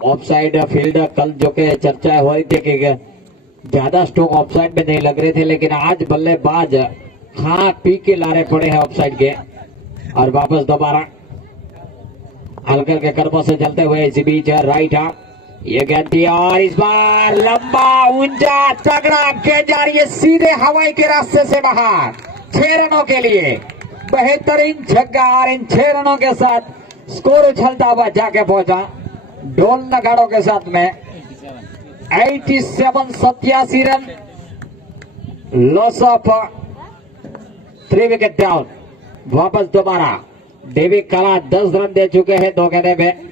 ऑफ साइड फील्ड कल जो के चर्चा हो रही थी कि ज्यादा स्ट्रोक ऑफ साइड में नहीं लग रहे थे, लेकिन आज बल्लेबाज हाँ पी के लारे पड़े हैं ऑफ साइड के और वापस दोबारा हल्के के कर्मों से चलते हुए इसी बीच राइट हाथ ये गेंद थी और इस बार लंबा ऊंचा तगड़ा गेंद जा रही है सीधे हवाई के रास्ते से बाहर 6 रनों के लिए बेहतरीन छक्का और इन 6 रनों के साथ स्कोर उछलता हुआ जाके पहुंचा ढोल नगाड़ों के साथ में 87 run, loss of 3 wicket down. वापस दोबारा डेवी काला 10 रन दे चुके हैं 2 गेंदे में।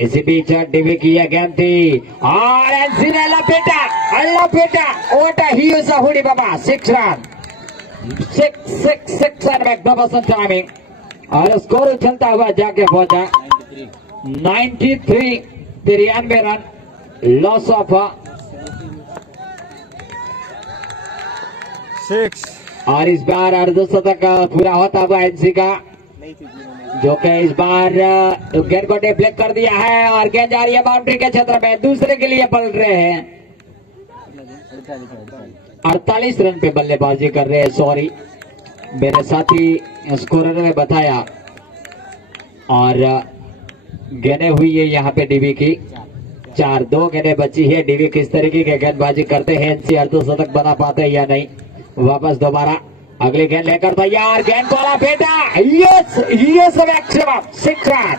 इसी बीच डीवी की यह गेंद थी और एनसी ने लपेटा ओटा ही हुडी बाबा 6 रन 6 रन मैग्निफिसेंट टाइमिंग और स्कोर उछलता हुआ जाके पहुंचा 93 रन, लॉस ऑफ 6 और इस बार अर्धशतक पूरा होता हुआ एनसी का जो कि इस बार गेंद को डिफ्लेक्ट कर दिया है और गेंद जा रही है बाउंड्री के क्षेत्र में, दूसरे के लिए पलट रहे हैं 48 रन पे बल्लेबाजी कर रहे हैं। सॉरी मेरे साथी स्कोरर ने बताया और गेंदें हुई है यहाँ पे डीवी की 2 गेंदें बची है। डीवी किस तरीके के गेंदबाजी करते हैं, एनसी अर्धशतक बना पाते हैं या नहीं। वापस दोबारा अगली गेंद लेकर तैयार, गेंद को लपेटा, यस 6 रन।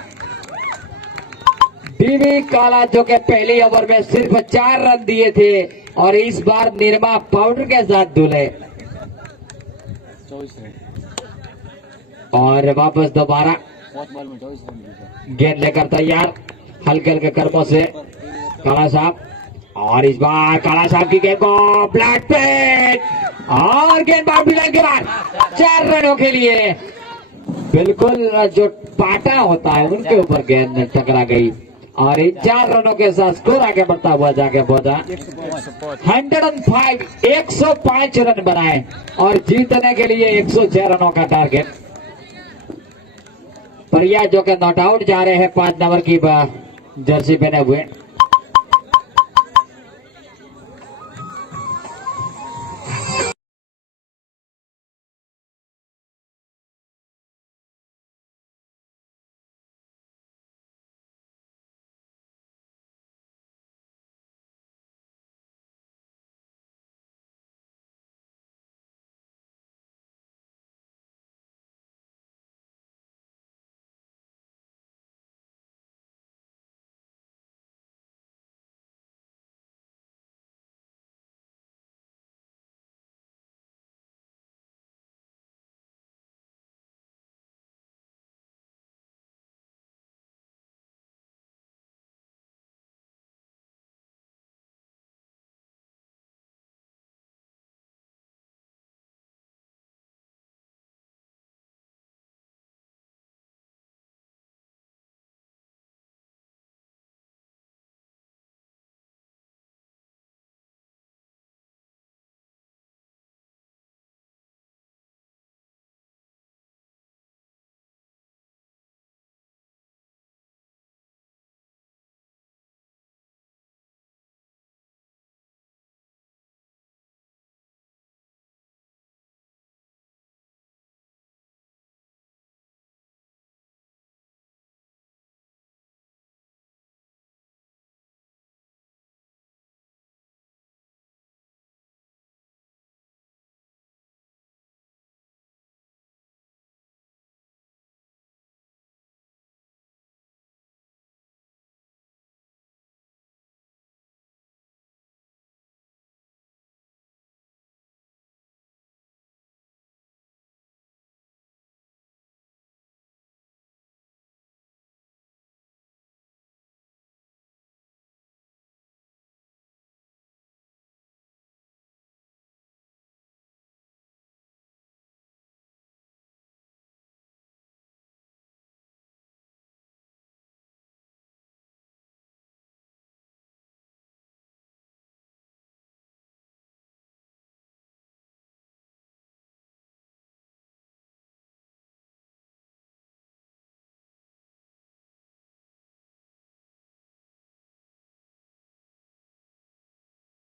डीवी काला जो के पहले ओवर में सिर्फ 4 रन दिए थे और इस बार निर्मा पाउडर के साथ धुले और वापस दोबारा गेंद लेकर तैयार हल्के हल्के कर्मों से काला साहब और इस बार काला साहब की गेंद को ब्लैक पेट और गेंद बाउंड्री लाइन के बाद 4 रनों के लिए बिल्कुल जो पाटा होता है उनके ऊपर गेंद टकरा गई और इन 4 रनों के साथ स्कोर आगे बढ़ता हुआ जाके पहुंचा 105 रन बनाए और जीतने के लिए 106 रनों का टारगेट। परिया जो कि नॉट आउट जा रहे हैं 5 नंबर की जर्सी पहने हुए।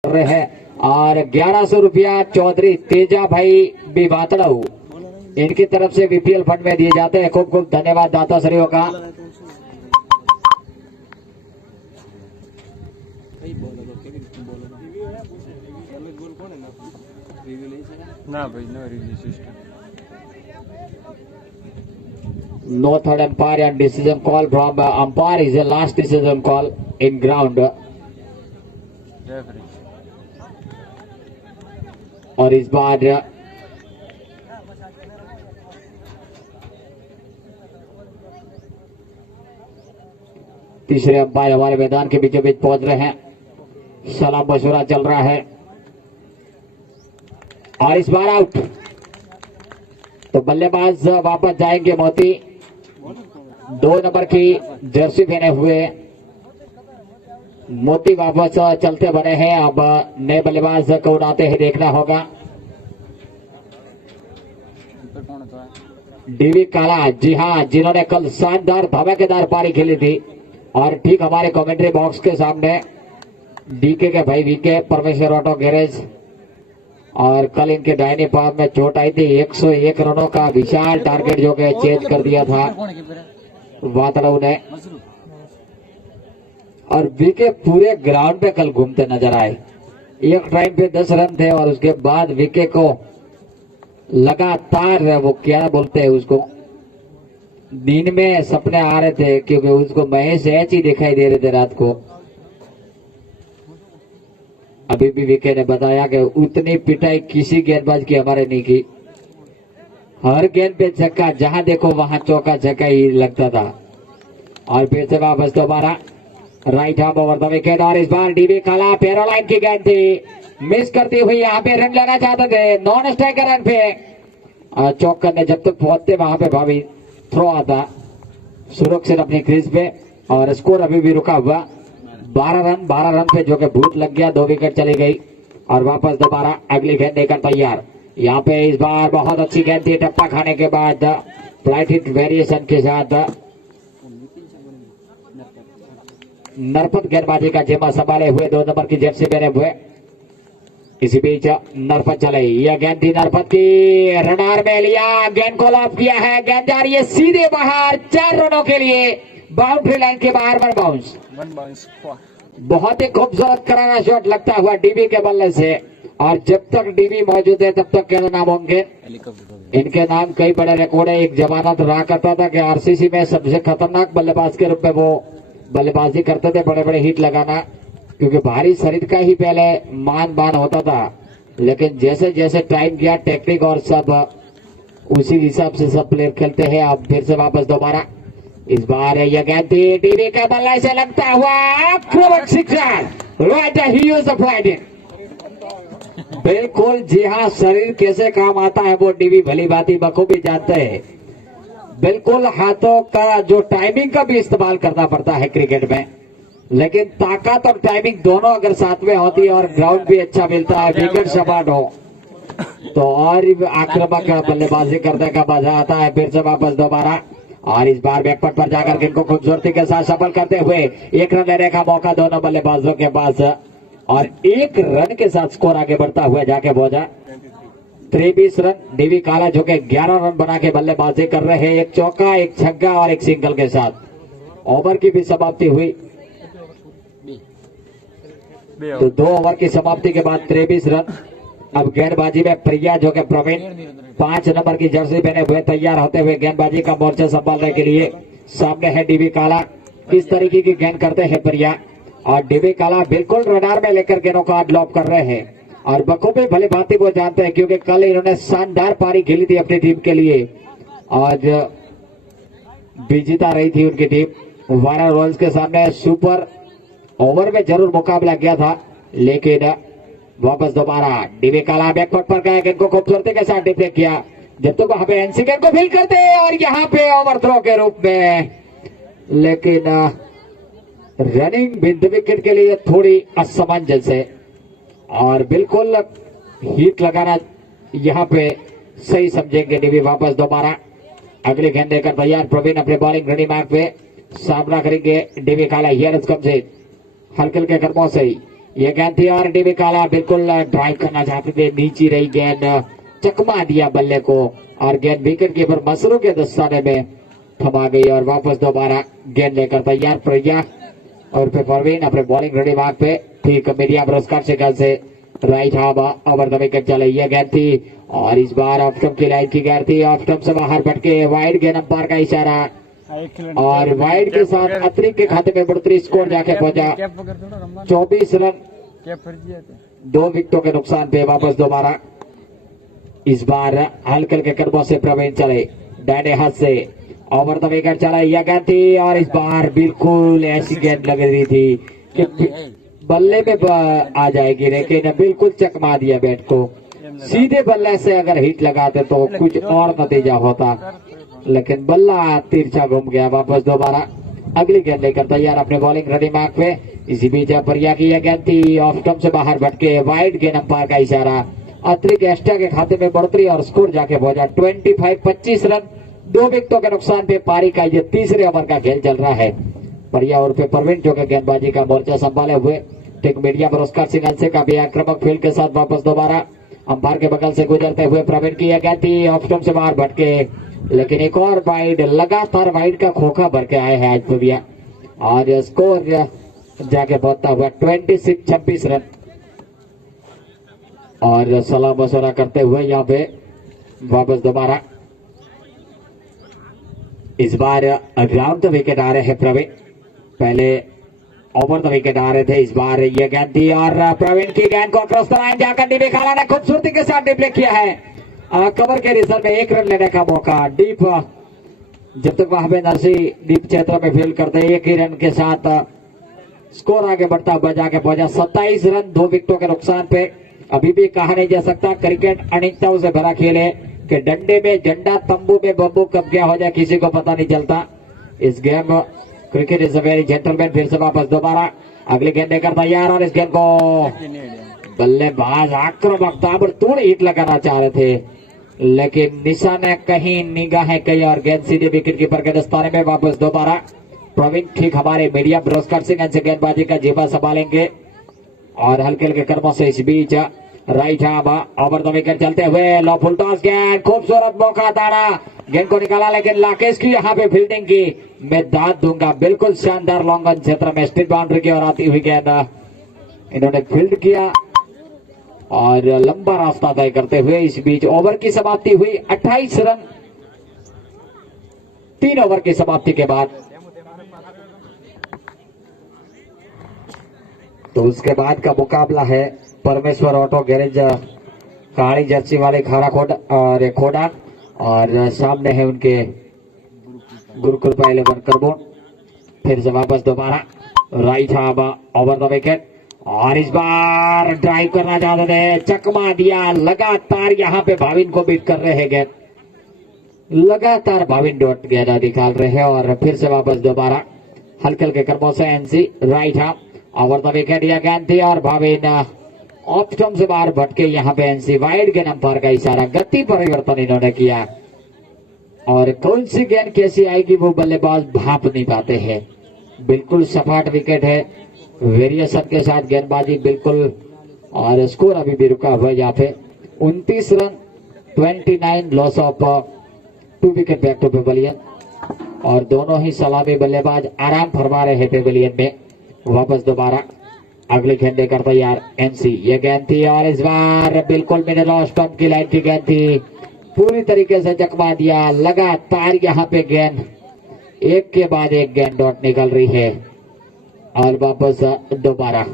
कर रहे हैं। और 1100 रुपया चौधरी तेजा भाई बिबातड़ाऊ इनकी तरफ से बीपीएल फंड में दिए जाते हैं। खूब खूब धन्यवाद दाता श्रीयों का। No third umpire and decision call from umpire is the last decision call in ground. और इस बार तीसरे अंपायर हमारे मैदान के बीचों बीच पहुंच रहे हैं। सलाम मशवरा चल रहा है और इस बार आउट। तो बल्लेबाज वापस जाएंगे मोती। 2 नंबर की जर्सी पहने हुए मोती वापस चलते बने हैं। अब नए बल्लेबाज को उड़ाते हुए देखना होगा। डीवी काला, जी हाँ, जिन्होंने कल शानदार धमाकेदार पारी खेली थी और ठीक हमारे कमेंट्री बॉक्स के सामने डीके के भाई वीके परमेश्वर ऑटो गैरेज, और कल इनके दाहिने पांव में चोट आई थी। 101 रनों का विशाल टारगेट जो कि चेंज कर दिया था वातड़ाऊ ने। और विके पूरे ग्राउंड पे कल घूमते नजर आए। एक टाइम पे 10 रन थे और उसके बाद विके को लगातार वो क्या बोलते हैं उसको, दिन में सपने आ रहे थे क्योंकि उसको महेश एच ही दिखाई दे रहे थे रात को। अभी भी विके ने बताया कि उतनी पिटाई किसी गेंदबाज की हमारे नहीं की। हर गेंद पे छक्का, जहां देखो वहां चौका छक्का ही लगता था। और फिर से वापस दोबारा right hand over the wicket. और इस बार डीवी काला पेरोलाइन की गेंद थी, मिस करती हुई यहाँ पे रन लेना चाहते थे। नॉन स्ट्राइकर रन पे चौक करने जब तक पहुंचते वहां पे भाभी थ्रो आता सुरक्षित अपनी क्रीज पे। और स्कोर अभी भी रुका हुआ 12 रन पे जो कि भूत लग गया। 2 विकेट चली गई और वापस दोबारा अगली गेंद लेकर तैयार। यहाँ पे इस बार बहुत अच्छी गेंद थी, टप्पा खाने के बाद फ्लाइट हिट वेरिएशन के साथ नरपत गेंदबाजी का जिम्मा संभाले हुए 2 नंबर की जर्सी पहने हुए। इसी बीच नरपत चले, यह गेंद थी नरपत की, रडार में लिया, गेंद को लॉप किया है, गेंद जा रही है सीधे बाहर 4 रनों के लिए बाउंड्री लाइन के बाहर। 1 बाउंस। बहुत ही खूबसूरत करारा शॉट लगता हुआ डीबी के बल्ले से। और जब तक डीबी मौजूद है तब तक क्या नाम होंगे इनके नाम, कई बड़े रिकॉर्ड है। एक जमाना तो रहा करता था कि आरसीसी में सबसे खतरनाक बल्लेबाज के रूप में वो बल्लेबाजी करते थे, बड़े बड़े हिट लगाना, क्योंकि भारी शरीर का ही पहले मान बान होता था। लेकिन जैसे जैसे टाइम गया टेक्निक और सब उसी हिसाब से सब प्लेयर खेलते हैं। अब फिर से वापस दोबारा इस बार यह गेंद थी, डीवी के बल्ले से लगता हुआ आक्रमक sixer right he use the बिल्कुल, जी हाँ, शरीर कैसे काम आता है वो डीवी भली भांति बखूबी जानते हैं। बिल्कुल हाथों का जो टाइमिंग का भी इस्तेमाल करना पड़ता है क्रिकेट में, लेकिन ताकत और टाइमिंग दोनों अगर साथ में होती है और ग्राउंड भी अच्छा मिलता है, विकेट सपाट हो तो और आक्रामक बल्लेबाजी करने का मजा आता है। फिर से वापस दोबारा और इस बार बैकपट पर जाकर इनको खूबसूरती के साथ सफल करते हुए 1 रन लेने का मौका दोनों बल्लेबाजों के पास और 1 रन के साथ स्कोर आगे बढ़ता हुआ जाके पहुंचा 23 रन। डीवी काला जो कि 11 रन बना के बल्लेबाजी कर रहे हैं, 1 चौका, 1 छक्का और 1 सिंगल के साथ। ओवर की भी समाप्ति हुई तो 2 ओवर की समाप्ति के बाद 23 रन। अब गेंदबाजी में प्रिया जो कि प्रवीण 5 नंबर की जर्सी पहने हुए तैयार होते हुए गेंदबाजी का मोर्चा संभालने के लिए सामने है डीवी काला। किस तरीके की गेंद करते हैं प्रिया, और डीवी काला बिल्कुल रडार में लेकर गेंदों को लॉप कर रहे हैं। और बखूबी भली भांति वो जानते हैं क्योंकि कल इन्होंने शानदार पारी खेली थी अपनी टीम के लिए। आज विजेता रही थी उनकी टीम। वारा रॉयल्स के सामने सुपर ओवर में जरूर मुकाबला किया था, लेकिन वापस दोबारा डीवी काला बैकफुट पर गए, गेंद को खूबसूरती के साथ डिफेक्ट किया। जब तक वहां पे एनसी गेंद को फील करते और यहाँ पे ओवर थ्रो के रूप में, लेकिन रनिंग मिड विकेट के लिए थोड़ी असमंजस है और बिल्कुल हिट लगाना यहाँ पे सही समझेंगे डीवी। वापस दोबारा अगली गेंद लेकर तैयार प्रवीण अपने बॉलिंग रेडी मार्क पे सामना करेंगे डीवी काला। हियर कम से हल्के हल्के कदमों से ये गेंद थी और डीबी काला बिल्कुल ड्राइव करना चाहते थे, नीचे रही गेंद, चकमा दिया बल्ले को और गेंद विकेट कीपर मसरू के दस्ताने में थमा गई और वापस दोबारा गेंद लेकर तैयार प्रज्ञा और फिर परवीन अपने बॉलिंग रेडी मार्क पे ठीक मीडिया पुरस्कार से गल से right half over the wicket चले। ये गेंद थी और इस बार ऑफ स्टंप की लाइन की गेंद थी, ऑफ स्टंप से बाहर भटके, वाइड गेंद अंपायर का इशारा और वाइड के साथ अतरी के खाते में बढ़ोतरी, स्कोर जाके पहुंचा 24 रन 2 विकेटों के नुकसान पे। वापस दोबारा इस बार हल्के के कदमों से प्रवीण चले, डाने हाथ से ओवर द विकेट चला। यह गेंद थी और इस बार बिल्कुल ऐसी गेंद लग रही थी कि बल्ले में आ जाएगी, लेकिन बिल्कुल चकमा दिया बैट को। सीधे बल्ले से अगर हिट लगाते तो कुछ और नतीजा होता, लेकिन बल्ला तिरछा घूम गया। वापस दोबारा अगली गेंद लेकर तैयार अपने बॉलिंग रेडी मार्क पे। इसी बीच परिया की यह गेंद थी, ऑफ स्टंप से बाहर भटके, वाइड गेंद अंपायर का इशारा, अतिरिक्त एक्स्ट्रा के खाते में बढ़ोतरी और स्कोर जाके पहुंचा 25 रन 2 विकेटों के नुकसान पे। पारी का ये तीसरे ओवर का खेल चल रहा है। परिया और पे परवीन जो के गेंदबाजी का मोर्चा संभाले हुए ठीक मीडिया पुरस्कार सिंगल से काफी आक्रामक फील्ड के साथ वापस दोबारा अंपायर के बगल से गुजरते हुए प्रवीण की यह गेंद थी, ऑफ स्टंप से बाहर भटके, लेकिन एक और वाइड, लगातार वाइड का खोखा भर के आए हैं आज परिया और स्कोर जाके पहुंचता हुआ 26 रन। और सलाह मशवरा करते हुए यहाँ पे वापस दोबारा इस बार ग्राउंड द विकेट आ रहे हैं प्रवीण, पहले ओवर द विकेट आ रहे थे, इस बार ये गेंद थी और प्रवीण की गेंद को क्रॉस द लाइन जाकर डीपी खाला ने खूबसूरती के साथ डिप्ले किया है। कवर के रिजल्ट में 1 रन लेने का मौका, डीप जब तक वहां पे नरसी डीप क्षेत्र में फील्ड करते 1 ही रन के साथ स्कोर आगे बढ़ता हुआ जाके पहुंचा 27 रन 2 विकेटों के नुकसान पे। अभी भी कहा नहीं जा सकता, क्रिकेट अनिश्चितताओं से भरा खेल है कि डंडे में झंडा, तंबू में बम्बू कब क्या हो जाए किसी को पता नहीं चलता। इस game cricket is a very gentleman. फिर से वापस दोबारा अगली गेंद लेकर तैयार और इस गेंद को बल्लेबाज आक्रामक ताबड़तोड़ हिट लगाना चाह रहे थे, लेकिन निशाने कहीं, निगाहें कहीं और गेंद सीधे विकेट कीपर के दस्ताने में। वापस दोबारा प्रवीण ठीक हमारे मीडिया ब्रॉडकास्टिंग से गेंदबाजी का जीवा संभालेंगे और हल्के हल्के कर्मों से इस बीच right hand over the wicket चलते हुए लो फुल टॉस गेंद, खूबसूरत मौका दाना, गेंद को निकाला लेकिन लाकेश की यहाँ पे फील्डिंग की मैं दाद दूंगा, बिल्कुल शानदार लॉन्ग ऑन क्षेत्र में स्ट्रीट बाउंड्री की ओर आती हुई गेंद इन्होंने फील्ड किया और लंबा रास्ता तय करते हुए इस बीच ओवर की समाप्ति हुई 28 रन 3 ओवर की समाप्ति के बाद। तो उसके बाद का मुकाबला है परमेश्वर ऑटो गैरेज काली जर्सी वाले खारा खोडा और सामने है उनके गुरुकृपा 11 करबोन। फिर से वापस दोबारा right hand over the wicket और इस बार ड्राइव करना चाहते थे, चकमा दिया, लगातार यहाँ पे भाविन को बीट कर रहे हैं गेंद, लगातार भाविन डॉट गेंद निकाल रहे हैं और फिर से वापस दोबारा हल्के हल्के कर्मों से NC right hand over the wicket यह गेंद थी और भाविन ऑफ स्टंप से बाहर भटके, यहाँ पे एनसी वाइड के अंपायर का इशारा, गति परिवर्तन इन्होंने किया और कौन सी गेंद कैसी आएगी वो बल्लेबाज भाप नहीं पाते हैं। बिल्कुल सपाट विकेट है, वेरिएशन के साथ गेंदबाजी बिल्कुल और स्कोर अभी भी रुका हुआ यहाँ पे 29 run 29 loss of 2 wicket back to pavilion और दोनों ही सलामी बल्लेबाज आराम फरमा रहे हैं पेविलियन में। वापस दोबारा अगली गेंद लेकर तैयार एनसी, ये गेंद थी और इस बार बिल्कुल मिडल ऑफ स्टंप की लाइन की गेंद थी, पूरी तरीके से चकमा दिया, लगातार यहाँ पे गेंद एक के बाद एक गेंद डॉट निकल रही है और वापस दोबारा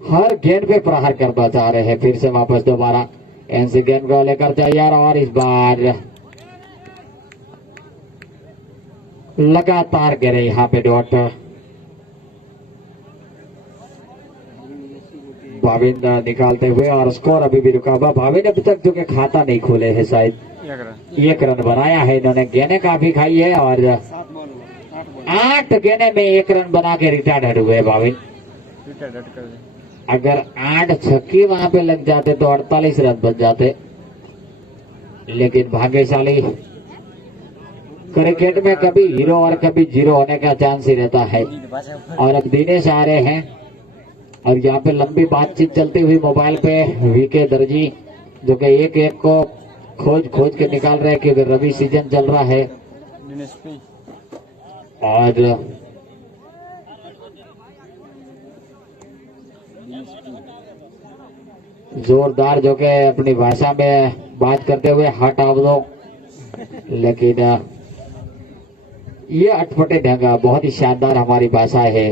हर गेंद पे प्रहार करना चाह रहे हैं। फिर से वापस दोबारा एनसी गेंद को लेकर तैयार और इस बार लगातार गिरे यहाँ पे डॉट। भाविन निकालते हुए और स्कोर अभी भी रुका हुआ। भाविन अभी तक जो कि खाता नहीं खोले है, शायद 1 रन बनाया है इन्होंने, गेंदें काफी खाई है और 8 गेंदें में 1 रन बना के रिटायर्ड हुए भाविन। अगर 8 छक्के वहां पे लग जाते तो 48 रन बन जाते, लेकिन भाग्यशाली क्रिकेट में कभी हीरो और कभी जीरो होने का चांस ही रहता है। और अब दिनेश आ रहे हैं और यहाँ पे लंबी बातचीत चलती हुई मोबाइल पे वीके दर्जी जो कि एक एक को खोज खोज के निकाल रहे हैं क्योंकि रबी सीजन चल रहा है। और जोरदार जो कि अपनी भाषा में बात करते हुए हट आप लोग, लेकिन ये अटपटे ढंग बहुत ही शानदार हमारी भाषा है।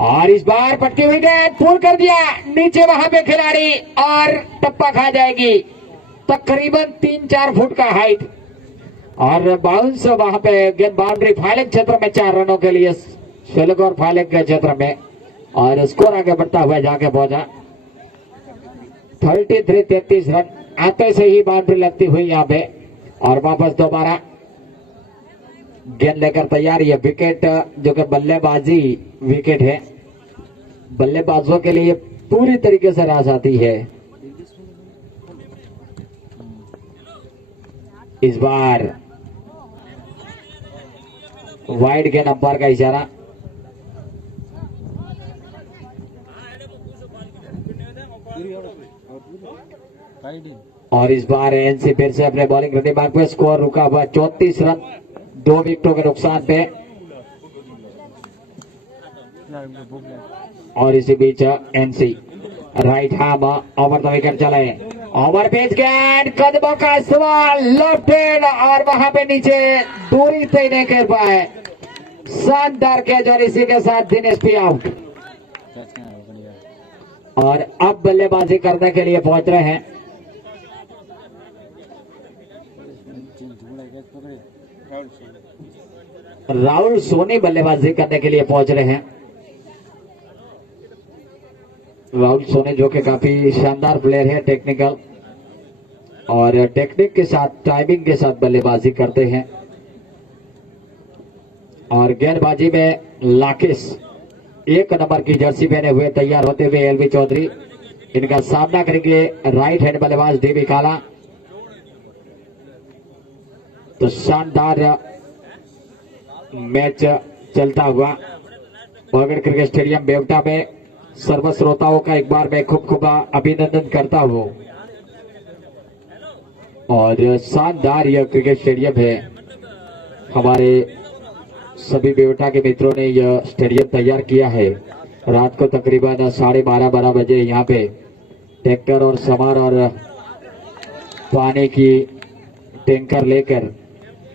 और इस बार पटकी हुई गेंद पुल कर दिया नीचे, वहां पे खिलाड़ी और टप्पा खा जाएगी। तकरीबन 3-4 फुट का हाइट और बाउंस वहां पे गेंद बाउंड्री फाइलिंग क्षेत्र में 4 रनों के लिए शेलक और फाइलिंग के क्षेत्र में, और स्कोर आगे बढ़ता हुआ जाके पहुंचा 33 रन आते से ही बाउंड्री लगती हुई यहाँ पे। और वापस दोबारा गेंद लेकर तैयार। ये विकेट जो कि बल्लेबाजी विकेट है, बल्लेबाजों के लिए पूरी तरीके से रास आती है। इस बार वाइड गेंद, अंपायर का इशारा। और इस बार एनसी फिर से अपने बॉलिंग रनिंग मार्क पे, स्कोर रुका हुआ 34 रन 2 विकेटों के नुकसान पे। और इसी बीच एनसी right hand over the wicket चले, ओवर पेज गेंद, कदमों का सवाल लेफ्ट हैंड और वहां पे नीचे दूरी तय नहीं कर पाए। शानदार कैच और इसी के साथ दिनेश भी आउट। और अब बल्लेबाजी करने के लिए पहुंच रहे हैं राहुल सोनी, बल्लेबाजी करने के लिए पहुंच रहे हैं राहुल सोनी जो कि काफी शानदार प्लेयर है, टेक्निकल और टेक्निक के साथ टाइमिंग के साथ बल्लेबाजी करते हैं। और गेंदबाजी में लाकिस 1 नंबर की जर्सी पहने हुए तैयार होते हुए एलबी चौधरी, इनका सामना करेंगे राइट हैंड बल्लेबाज डीबी काला। तो शानदार मैच चलता हुआ पगड़ क्रिकेट स्टेडियम बेवटा में सर्व श्रोताओं का एक बार मैं खूब अभिनंदन करता हूं। और शानदार यह क्रिकेट स्टेडियम है, हमारे सभी बेवटा के मित्रों ने यह स्टेडियम तैयार किया है। रात को तकरीबन 12:30 बजे यहाँ पे ट्रैक्टर और समार और पानी की टैंकर लेकर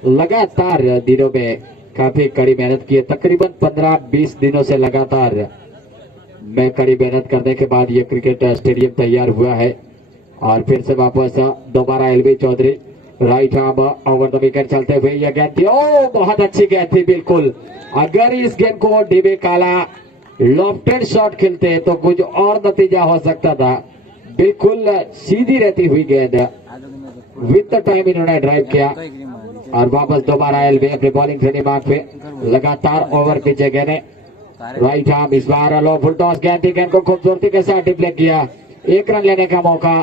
लगातार दिनों में काफी कड़ी मेहनत की है। तकरीबन 15-20 दिनों से लगातार मैं कड़ी मेहनत करने के बाद ये क्रिकेट स्टेडियम तैयार हुआ है। और फिर से वापस दोबारा L B Chaudhary right arm over the wicket चलते हुए यह गेंद थी, ओ बहुत अच्छी गेंद थी। बिल्कुल अगर इस गेंद को डीबी काला लॉफ्टेड शॉट खेलते तो कुछ और नतीजा हो सकता था। बिल्कुल सीधी रहती हुई गेंद विद टाइम इन्होंने ड्राइव किया। और वापस दोबारा एलबी अपने बॉलिंग ट्रेनिंग मार्क पे लगातार ओवर पीछे गेंद राइट आर्म। इस बार लो फुल टॉस गेंद थी, गेंद को खूबसूरती के साथ डिप्लेक्ट किया। 1 रन लेने का मौका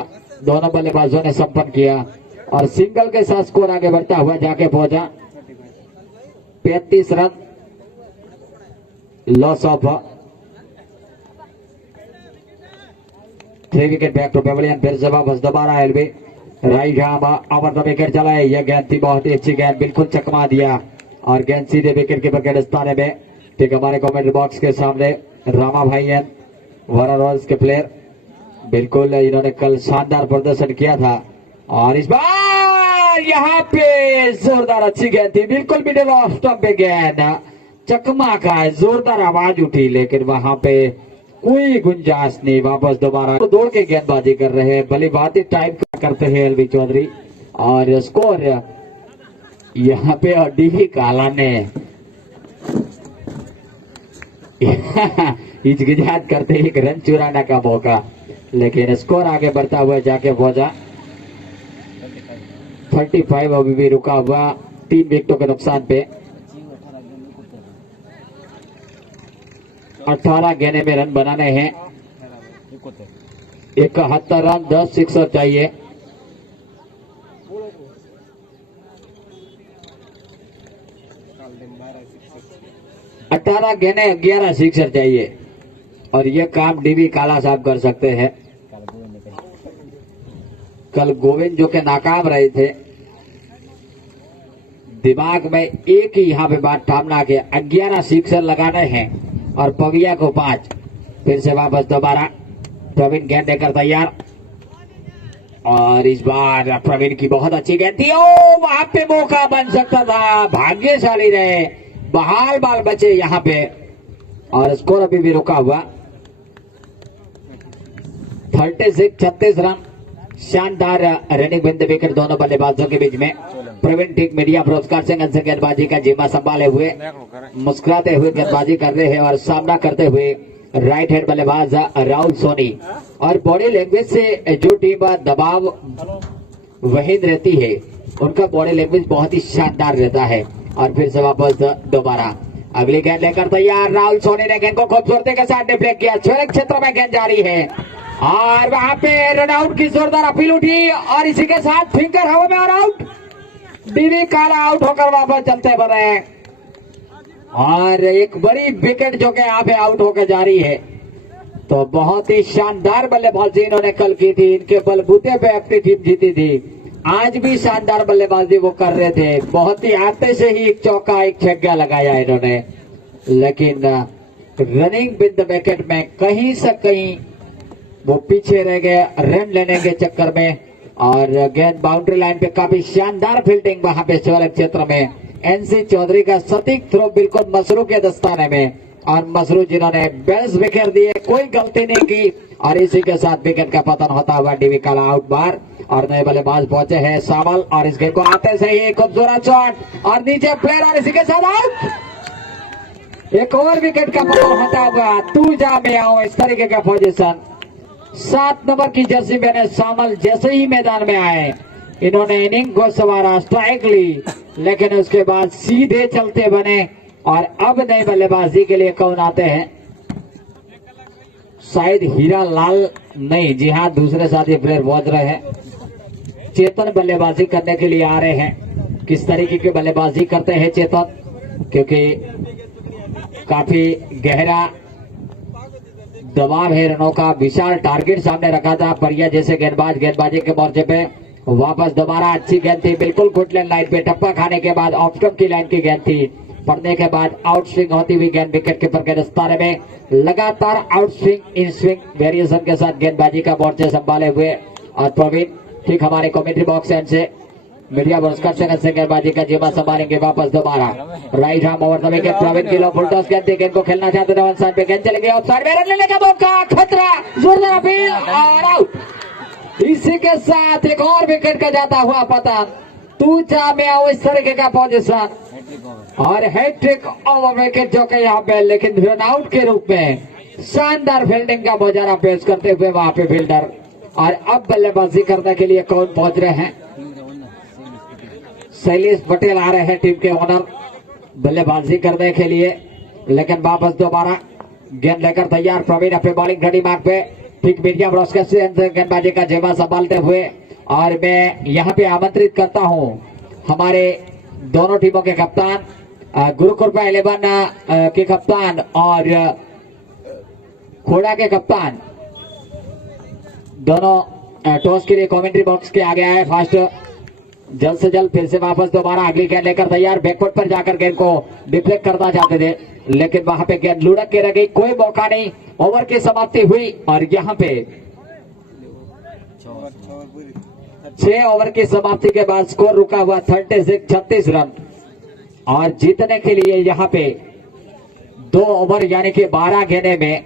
दोनों बल्लेबाजों ने संपन्न किया और सिंगल के साथ स्कोर आगे बढ़ता हुआ जाके पहुंचा 35 run, loss of 3 wicket back to pavilion. फिर से वापस दोबारा L B right arm over the wicket चला है। यह गेंद थी बहुत ही अच्छी गेंद, बिल्कुल चकमा दिया और गेंद सीधे विकेट कीपर के दस्ताने में। ठीक हमारे कमेंट्री बॉक्स के सामने रामा भाई हैं, वारा रॉयल्स के प्लेयर, बिल्कुल इन्होंने कल शानदार प्रदर्शन किया था। और इस बार यहाँ पे जोरदार अच्छी गेंद थी, बिल्कुल मिडिल ऑफ स्टंप पे गेंद चकमा का जोरदार आवाज उठी, लेकिन वहां पे कोई गुंजाइश नहीं। वापस दोबारा तो दौड़ के गेंदबाजी कर रहे हैं, बल्लेबाजी टाइप करते हैं एलबी चौधरी। और स्कोर यहाँ पे डीबी काला ने हिचकिचाहट करते ही 1 रन चुराने का मौका, लेकिन स्कोर आगे बढ़ता हुआ जाके पहुंचा 35। अभी भी रुका हुआ 3 विकेटों के नुकसान पे। 18 गेंदे में रन बनाने हैं, 71 रन 10 सिक्सर चाहिए। अठारह गेंदे 11 सिक्सर चाहिए। और ये काम डीवी काला साहब कर सकते हैं। कल गोविंद जो के नाकाम रहे थे, दिमाग में एक ही यहाँ पे बात ठामना के 11 सिक्सर लगाने हैं और पविया को 5। फिर से वापस दोबारा प्रवीण गेंद देकर तैयार, और इस बार प्रवीण की बहुत अच्छी गेंद थी। ओ वहां पे मौका बन सकता था, भाग्यशाली रहे, बहाल बाल बचे यहाँ पे, और स्कोर अभी भी रुका हुआ। 36 रन, शानदार रनिंग बिंद विकेट दोनों बल्लेबाजों के बीच में। प्रवीण ठीक मीडिया पुरस्कार से गेंदबाजी का जिम्मा संभाले हुए मुस्कुराते हुए गेंदबाजी कर रहे हैं, और सामना करते हुए राइट हैंड बल्लेबाज राहुल सोनी। और बॉडी लैंग्वेज से जो टीम दबाव वहीन रहती है, उनका बॉडी लैंग्वेज बहुत ही शानदार रहता है। और फिर से वापस दोबारा अगली गेंद लेकर तैयार, राहुल सोनी ने गेंद को खूबसूरती के साथ डिफ्लेक्ट किया। छोरे क्षेत्र में गेंद जारी है, और वहां पे रन आउट की जोरदार अपील उठी, और इसी के साथ फिंगर हवा में और आउट। डीवी काला आउट होकर वापस चलते बने, और एक बड़ी विकेट जो कि यहाँ पे आउट होकर जारी है। तो बहुत ही शानदार बल्लेबाजी इन्होंने कल की थी, इनके बलबूते पे अपनी टीम जीती थी। आज भी शानदार बल्लेबाजी वो कर रहे थे, बहुत ही आते से ही एक चौका एक छक्का लगाया इन्होंने, लेकिन रनिंग विद विकेट में कहीं से कहीं वो पीछे रह गए रन लेने के चक्कर में। और गेंद बाउंड्री लाइन पे काफी शानदार फील्डिंग वहां पे शोले क्षेत्र में। एनसी चौधरी का सटीक थ्रो बिल्कुल मसरू के दस्ताने में, और मसरू जिन्होंने बेल्स बिखेर दिए, कोई गलती नहीं की, और इसी के साथ विकेट का पतन होता हुआ डीवी काला आउट बार। और नए बल्लेबाज पहुंचे हैं सावल, और इस गेंद को आते से ही खूबसूरत शॉट और नीचे प्लेयर, और इसी के साथ आउट। एक और विकेट का पतन होता हुआ तू जा में आओ, इस तरीके का पोजीशन। 7 नंबर की जर्सी में सामल जैसे ही मैदान में आए, इन्होंने इनिंग को सवारा, स्ट्राइक ली, लेकिन उसके बाद सीधे चलते बने। और अब नए बल्लेबाजी के लिए कौन आते हैं? शायद हीरा लाल नहीं, जी हाँ, दूसरे साथी प्लेयर पहुंच रहे हैं। चेतन बल्लेबाजी करने के लिए आ रहे हैं। किस तरीके की बल्लेबाजी करते हैं चेतन, क्योंकि काफी गहरा दबाव है रनों का, विशाल टारगेट सामने रखा था। परिया जैसे गेंदबाजी के मोर्चे पे वापस दोबारा अच्छी गेंद थी, बिल्कुल गुडलैंड लाइन पे टप्पा खाने के बाद ऑफ स्टंप की लाइन की गेंद थी, पड़ने के बाद आउट स्विंग होती हुई गेंद विकेट कीपर के दस्ताने में। लगातार out swing in swing variation के साथ गेंदबाजी का मोर्चे संभाले हुए, और प्रवीण ठीक हमारे कमेंट्री बॉक्स एंड से मीडिया पुरस्कार से गेंदबाजी का जिम्मा संभालेंगे। वापस दोबारा right arm over the wicket, Praveen की लो फुलटॉस गेंद को खेलना चाहते थे, साइड पे गेंद चलेगी, ऑफ साइड में रन लेने का मौका, खतरा, जोरदार अपील और आउट। इसी के साथ एक और विकेट का जाता हुआ पतन, तू जा में आओ, इस तरीके का पोजीशन, और हैट्रिक ओवर विकेट जो कि यहाँ पे, लेकिन रन आउट के रूप में शानदार फील्डिंग का मुजाहरा पेश करते हुए वहां पे फील्डर। और अब बल्लेबाजी करने के लिए कौन पहुंच रहे हैं? शैलेश पटेल आ रहे हैं, टीम के ओनर, बल्लेबाजी करने के लिए। लेकिन वापस दोबारा गेंद लेकर तैयार प्रवीण अपने बॉलिंग घड़ी मार्ग पे, ठीक मीडिया ब्रॉडकास्ट से गेंदबाजी का जिम्मा संभालते हुए। और मैं यहाँ पे आमंत्रित करता हूँ हमारे दोनों टीमों के कप्तान, गुरुकृपा 11 के कप्तान और खोड़ा के कप्तान, दोनों टॉस के लिए कमेंट्री बॉक्स के आगे आए फास्ट, जल्द से जल्द। फिर से वापस दोबारा अगली गेंद लेकर तैयार, बैकवर्ड पर जाकर गेंद को डिफ्लेक्ट करना चाहते थे, लेकिन वहां पे गेंद लुढ़क के रह गई, कोई मौका नहीं। ओवर की समाप्ति हुई, और यहाँ पे 6 ओवर की समाप्ति के बाद स्कोर रुका हुआ 36 रन। और जीतने के लिए यहाँ पे 2 ओवर यानी कि 12 गेंदे में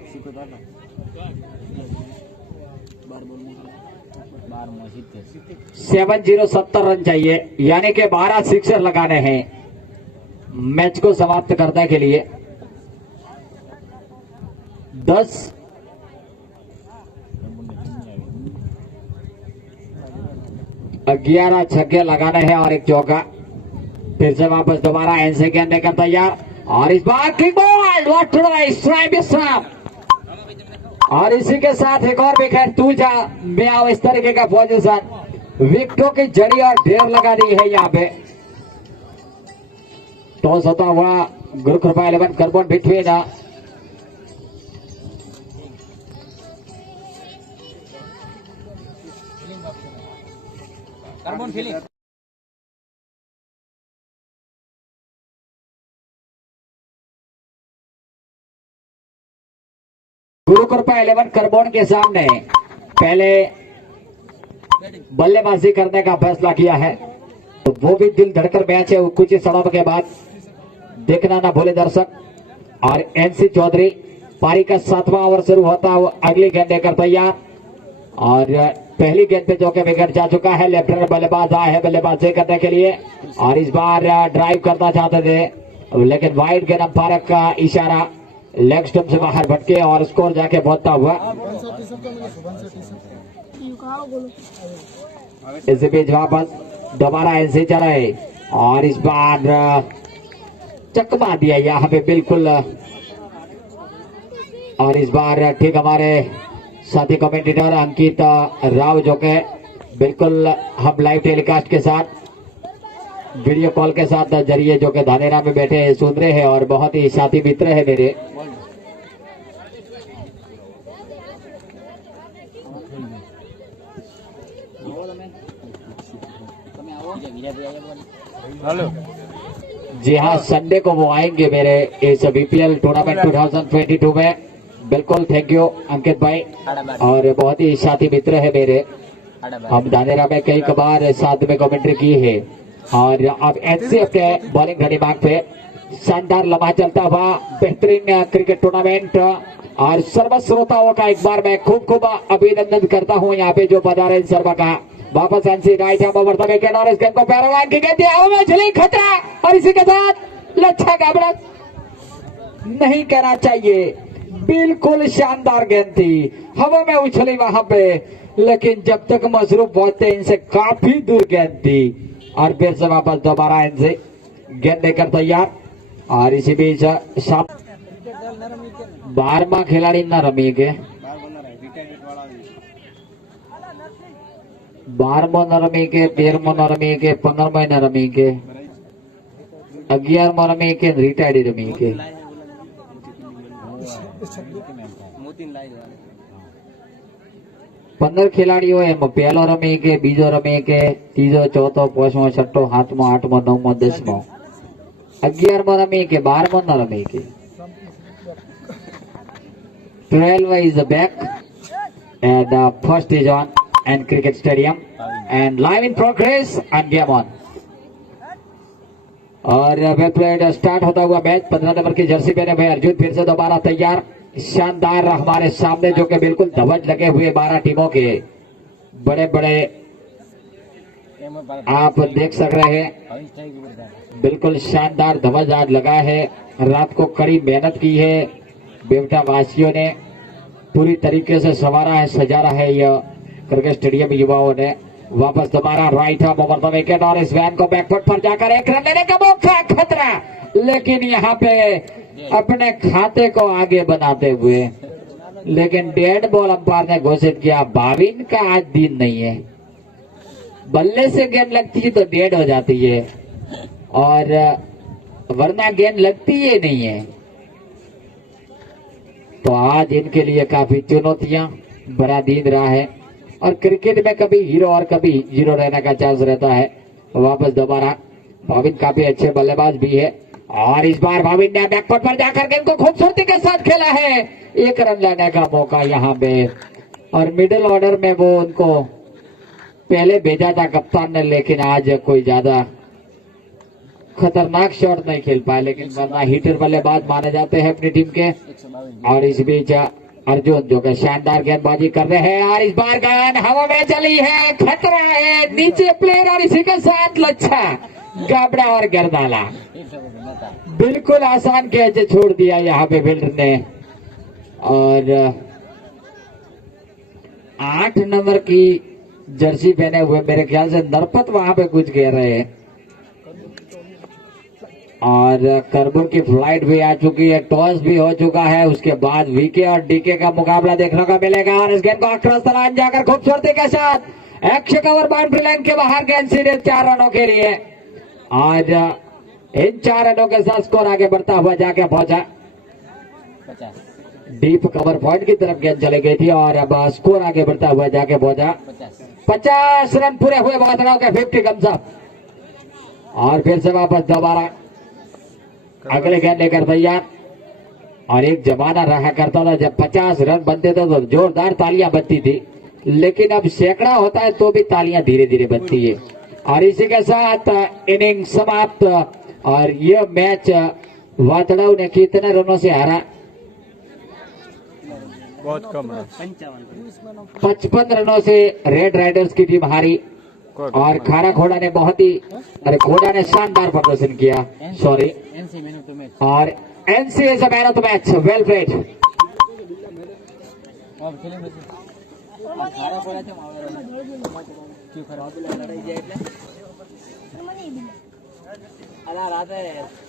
70 रन चाहिए, यानी कि 12 सिक्सर लगाने हैं मैच को समाप्त करने के लिए। 11 छक्के लगाने हैं और एक चौका। फिर से वापस दोबारा एनसी गेंद लेकर तैयार, और इस बार किक बॉल, और इसी के साथ एक और विकेट, तूजा में आओ, इस तरीके का पोजीशन, विकेटों की जड़ी और ढेर लगा दी है यहाँ पे। टॉस होता हुआ गुरुकृपा 11 करबोन बिटवीन गुरु कृपा 11 करबोन के सामने पहले बल्लेबाजी करने का फैसला किया है, तो वो भी दिल धड़कर मैच है। कुछ ही समय के बाद देखना ना भूले दर्शक। और एनसी चौधरी पारी का 7वां ओवर शुरू होता है, अगली गेंद लेकर तैयार। और पहली गेंद पे जो कि विकेट जा चुका है, लेफ्ट हैंड बल्लेबाज आए हैं बल्लेबाजी करने के लिए और इस बार ड्राइव करना चाहते थे, लेकिन वाइड गेंद अंपायर का इशारा लेग स्टंप से बाहर भटके और स्कोर जाके पहुंचता हुआ। इसी बीच वापस दोबारा ऐसे चढ़े और इस बार चकमा दिया यहाँ पे बिल्कुल। और इस बार ठीक हमारे साथी कमेंटेटर अंकित राव जो के बिल्कुल हम लाइव टेलीकास्ट के साथ वीडियो कॉल के साथ जरिए जो के धानेरा में बैठे सुन रहे हैं और बहुत ही साथी मित्र है मेरे। हेलो जी हाँ, संडे को वो आएंगे मेरे इस बीपीएल टूर्नामेंट 2022 में। बिल्कुल थैंक यू अंकित भाई, और बहुत ही साथी मित्र है मेरे। हम धानेरा में कई बार साथ में कमेंट्री की है। और अब एचसीएफ के बॉलिंग घड़ी मांग पे शानदार लम्हा चलता हुआ बेहतरीन क्रिकेट टूर्नामेंट। और सर्व श्रोताओं का एक बार मैं खूब खूब अभिनंदन करता हूं यहाँ पे जो बजारे सर्व का। वापस एनसी राइट हैंड ओवर के किनारे इस गेंद को पैरावान की गेंद में चली खतरा, और इसी के साथ लच्छा गाबड़ा नहीं कहना चाहिए, बिल्कुल शानदार गेंद थी, हवा में उछली वहां पे, लेकिन जब तक मशरूफ पहुंचते इनसे काफी दूर गेंद थी। और फिर से वापस दोबारा इनसे गेंद लेकर तैयार। और इसी बीच 12वां खिलाड़ी ना रमी के 12 न रमी के 13 न रमी के 15 न रमी के 11 रमी के रिटायर्ड रमी के 15 खिलाड़ीओ एम पहलो रमी के, बीजो रमी के, तीजो, चौथो, पांचमो, छठो, सातमो, आठमो, नवमो, 10मो, 11 रमी के, 12 न रमी के। 12 is back and first is on and cricket stadium and live in progress and game on। और वेल प्लेड स्टार्ट होता हुआ मैच। 15 नंबर की जर्सी पहने भाई अर्जुन फिर से दोबारा तैयार। शानदार हमारे सामने जो कि बिल्कुल ध्वज लगे हुए 12 टीमों के बड़े बड़े आप देख सक रहे हैं, बिल्कुल शानदार ध्वज आज लगा है। रात को कड़ी मेहनत की है बेवटा वासियों ने, पूरी तरीके से संवारा है, सजारा है यह क्रिकेट स्टेडियम युवाओं ने। वापस दोबारा राइट हैंड ओवर विकेट और इस वैन को बैकफुट पर जाकर एक रन लेने का मौका, खतरा, लेकिन यहाँ पे अपने खाते को आगे बनाते हुए, लेकिन डेड बॉल अंपायर ने घोषित किया। भाविन का आज दिन नहीं है, बल्ले से गेंद लगती है तो डेड हो जाती है और वरना गेंद लगती ही नहीं है। तो आज इनके लिए काफी चुनौतियां बड़ा दिन रहा है और क्रिकेट में कभी हीरो और कभी जीरो रहने का चांस रहता है। वापस दोबारा भाविन काफी अच्छे बल्लेबाज भी है और इस बार भाविन ने बैकफुट पर जाकर गेंद को खूबसूरती के साथ खेला है। एक रन लेने का मौका यहाँ पे, और मिडिल ऑर्डर में वो उनको पहले भेजा था कप्तान ने, लेकिन आज कोई ज्यादा खतरनाक शॉट नहीं खेल पाए, लेकिन वरना हिटर बल्लेबाज माने जाते हैं अपनी टीम के। और इस बीच अर्जुन जो कि शानदार गेंदबाजी कर रहे हैं और इस बार गेंद हवा में चली है, खतरा है, नीचे प्लेयर और इसी के साथ लच्छा गाबड़ा और गर्दाला। बिल्कुल आसान कैच छोड़ दिया यहाँ पे फील्डर ने। और 8 नंबर की जर्सी पहने हुए मेरे ख्याल से नरपत वहां पे कुछ कह रहे हैं। और करबूर की फ्लाइट भी आ चुकी है, टॉस भी हो चुका है, उसके बाद वीके और डीके का मुकाबला देखने को मिलेगा। और इस गेंद को अक्रस तलान जाकर खूबसूरती के साथ 100 कवर बाउंड्री लाइन के बाहर गेंद सीधे 4 रनों के लिए। आज इन 4 रनों के साथ स्कोर आगे बढ़ता हुआ जाके पहुंचा डीप कवर पॉइंट की तरफ गेंद चली गई थी और अब स्कोर आगे बढ़ता हुआ जाके पहुंचा 50 रन पूरे हुए बादलों के 50 कम अप। और फिर से वापस दोबारा अगले गेंद लेकर तैयार। और एक जमाना रहा करता था जब 50 रन बनते थे तो जोरदार तालियां बजती थी, लेकिन अब सैकड़ा होता है तो भी तालियां धीरे धीरे बजती है। और इसी के साथ इनिंग समाप्त। और यह मैच वातड़ाव ने कितने रनों से हारा? बहुत कम है। 55 रनों से रेड राइडर्स की टीम हारी। और खारा घोड़ा ने बहुत ही घोड़ा ने शानदार प्रदर्शन किया। सॉरी, और NC is a man of the match. Well played.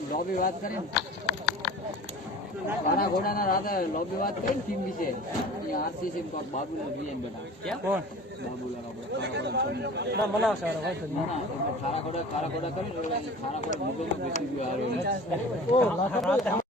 Lobby बात करें खाना घोड़ा ना रात लॉबी बात करें टीम विषय आरसीसी बाबू बेटा क्या कौन बाबू लगा मना सर खाना घोड़ा करें खाना घोड़ा मुंबई में बेसी आ रहे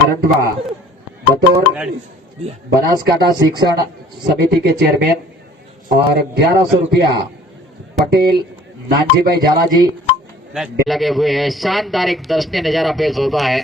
अरंडवा बतौर बनासकांठा शिक्षण समिति के चेयरमैन और 1100 रुपया पटेल नानजी भाई झाला जी लगे हुए हैं। शानदार एक दर्शनीय नजारा पेश होता है।